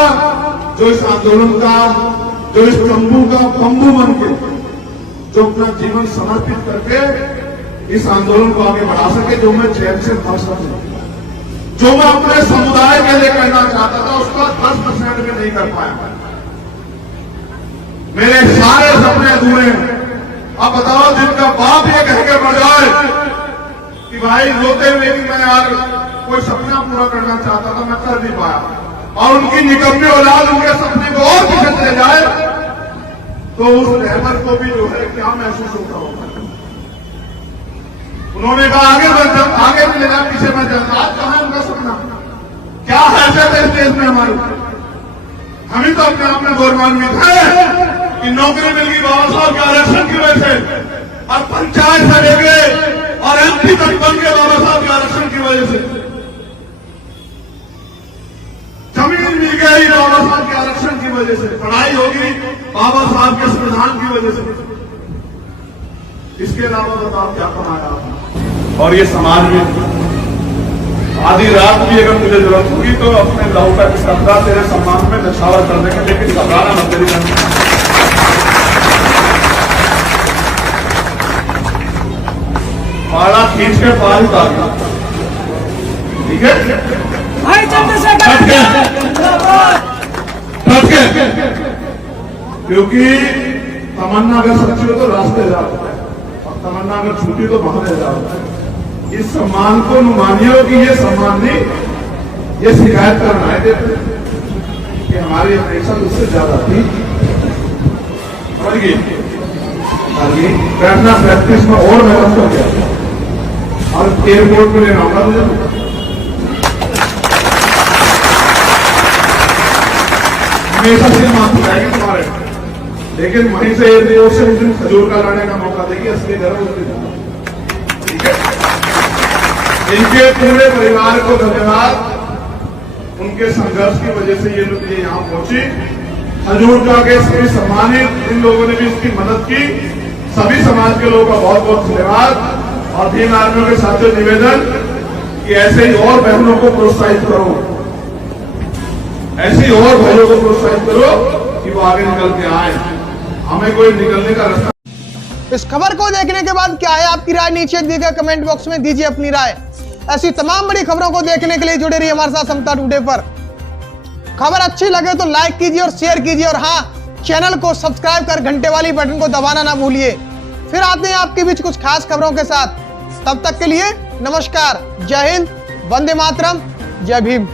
जो इस आंदोलन का, जो इस तंबू का बंबू बन के, जो अपना जीवन समर्पित करके इस आंदोलन को आगे बढ़ा सके, जो मैं चैन से मर सकूं, जो मैं अपने समुदाय के लिए करना चाहता था उसका 10% भी नहीं कर पाया। मेरे सारे सपने अधूरे हैं। अब बताओ जिनका बाप ये कह के बढ़ जाए कि भाई रोते हुए कि मैं यार कोई सपना पूरा करना चाहता था, मैं कर नहीं पाया, और उनकी निकम्मी औलाद उनके सपने को और पीछे चले जाए, तो उस रहबर को भी जो है क्या महसूस होता होगा। उन्होंने कहा आगे बढ़ जाओ, आगे चले जाओ, पीछे मत जाओ। आज कहां उनका सपना, क्या हैसियत है इस देश में हमारी? हम ही तो अपने आप में गौरवान्वित है कि नौकरी मिल गई बाबा साहब के आरक्षण की वजह से, और पंचायत से लेके और एमपी तक बन गए बाबा साहब के आरक्षण की वजह से, जमीन मिल गई बाबा साहब के आरक्षण की वजह से, पढ़ाई होगी बाबा साहब के संविधान की वजह से। इसके अलावा बताओ क्या कमाया आपने? और ये समाज में आधी रात भी अगर मुझे जरूरत होगी तो अपने लहू का कपड़ा तेरे सम्मान में नछावर कर देंगे, लेकिन घबराना मत तेरी पाला खींच के पार उतार, ठीक है भाई चंद्रशेखर क्योंकि तमन्ना अगर सच्ची हो तो रास्ते जाओ, और तमन्ना अगर छूटी तो बहाने जाओ। इस सम्मान को मानिए कि ये सम्मान नहीं, ये शिकायत करना है देते कि हमारी अपेक्षा उससे ज्यादा थी। बैठना प्रैक्टिस में और मेहनत कर गया और एयरपोर्ट में लेना होगा मुझे। हमेशा से माफ जाएगी तुम्हारे, लेकिन वहीं से एयरपोर्ट से उस दिन खजूर का लाने का मौका देगी, असली घर उस दिन। ठीक है, इनके पूरे परिवार को धन्यवाद, उनके संघर्ष की वजह से ये लोग यहाँ पहुंची। हजूर के सभी सम्मानित इन लोगों ने भी इसकी मदद की, सभी समाज के लोगों का बहुत बहुत धन्यवाद। और भीम आर्मियों के साथियों निवेदन कि ऐसे ही और बहनों को प्रोत्साहित करो, ऐसे ही और भाइयों को प्रोत्साहित करो कि वो आगे निकल के आए, हमें कोई निकलने का रास्ता। इस खबर को देखने के बाद क्या है आपकी राय? नीचे दिए गए कमेंट बॉक्स में दीजिए अपनी राय। ऐसी तमाम बड़ी खबरों को देखने के लिए जुड़े रहिए हमारे साथ समता टुडे पर। खबर अच्छी लगे तो लाइक कीजिए और शेयर कीजिए, और हाँ, चैनल को सब्सक्राइब कर घंटे वाली बटन को दबाना ना भूलिए। फिर आते हैं आपके बीच कुछ खास खबरों के साथ, तब तक के लिए नमस्कार, जय हिंद, वंदे मातरम, जय भीम।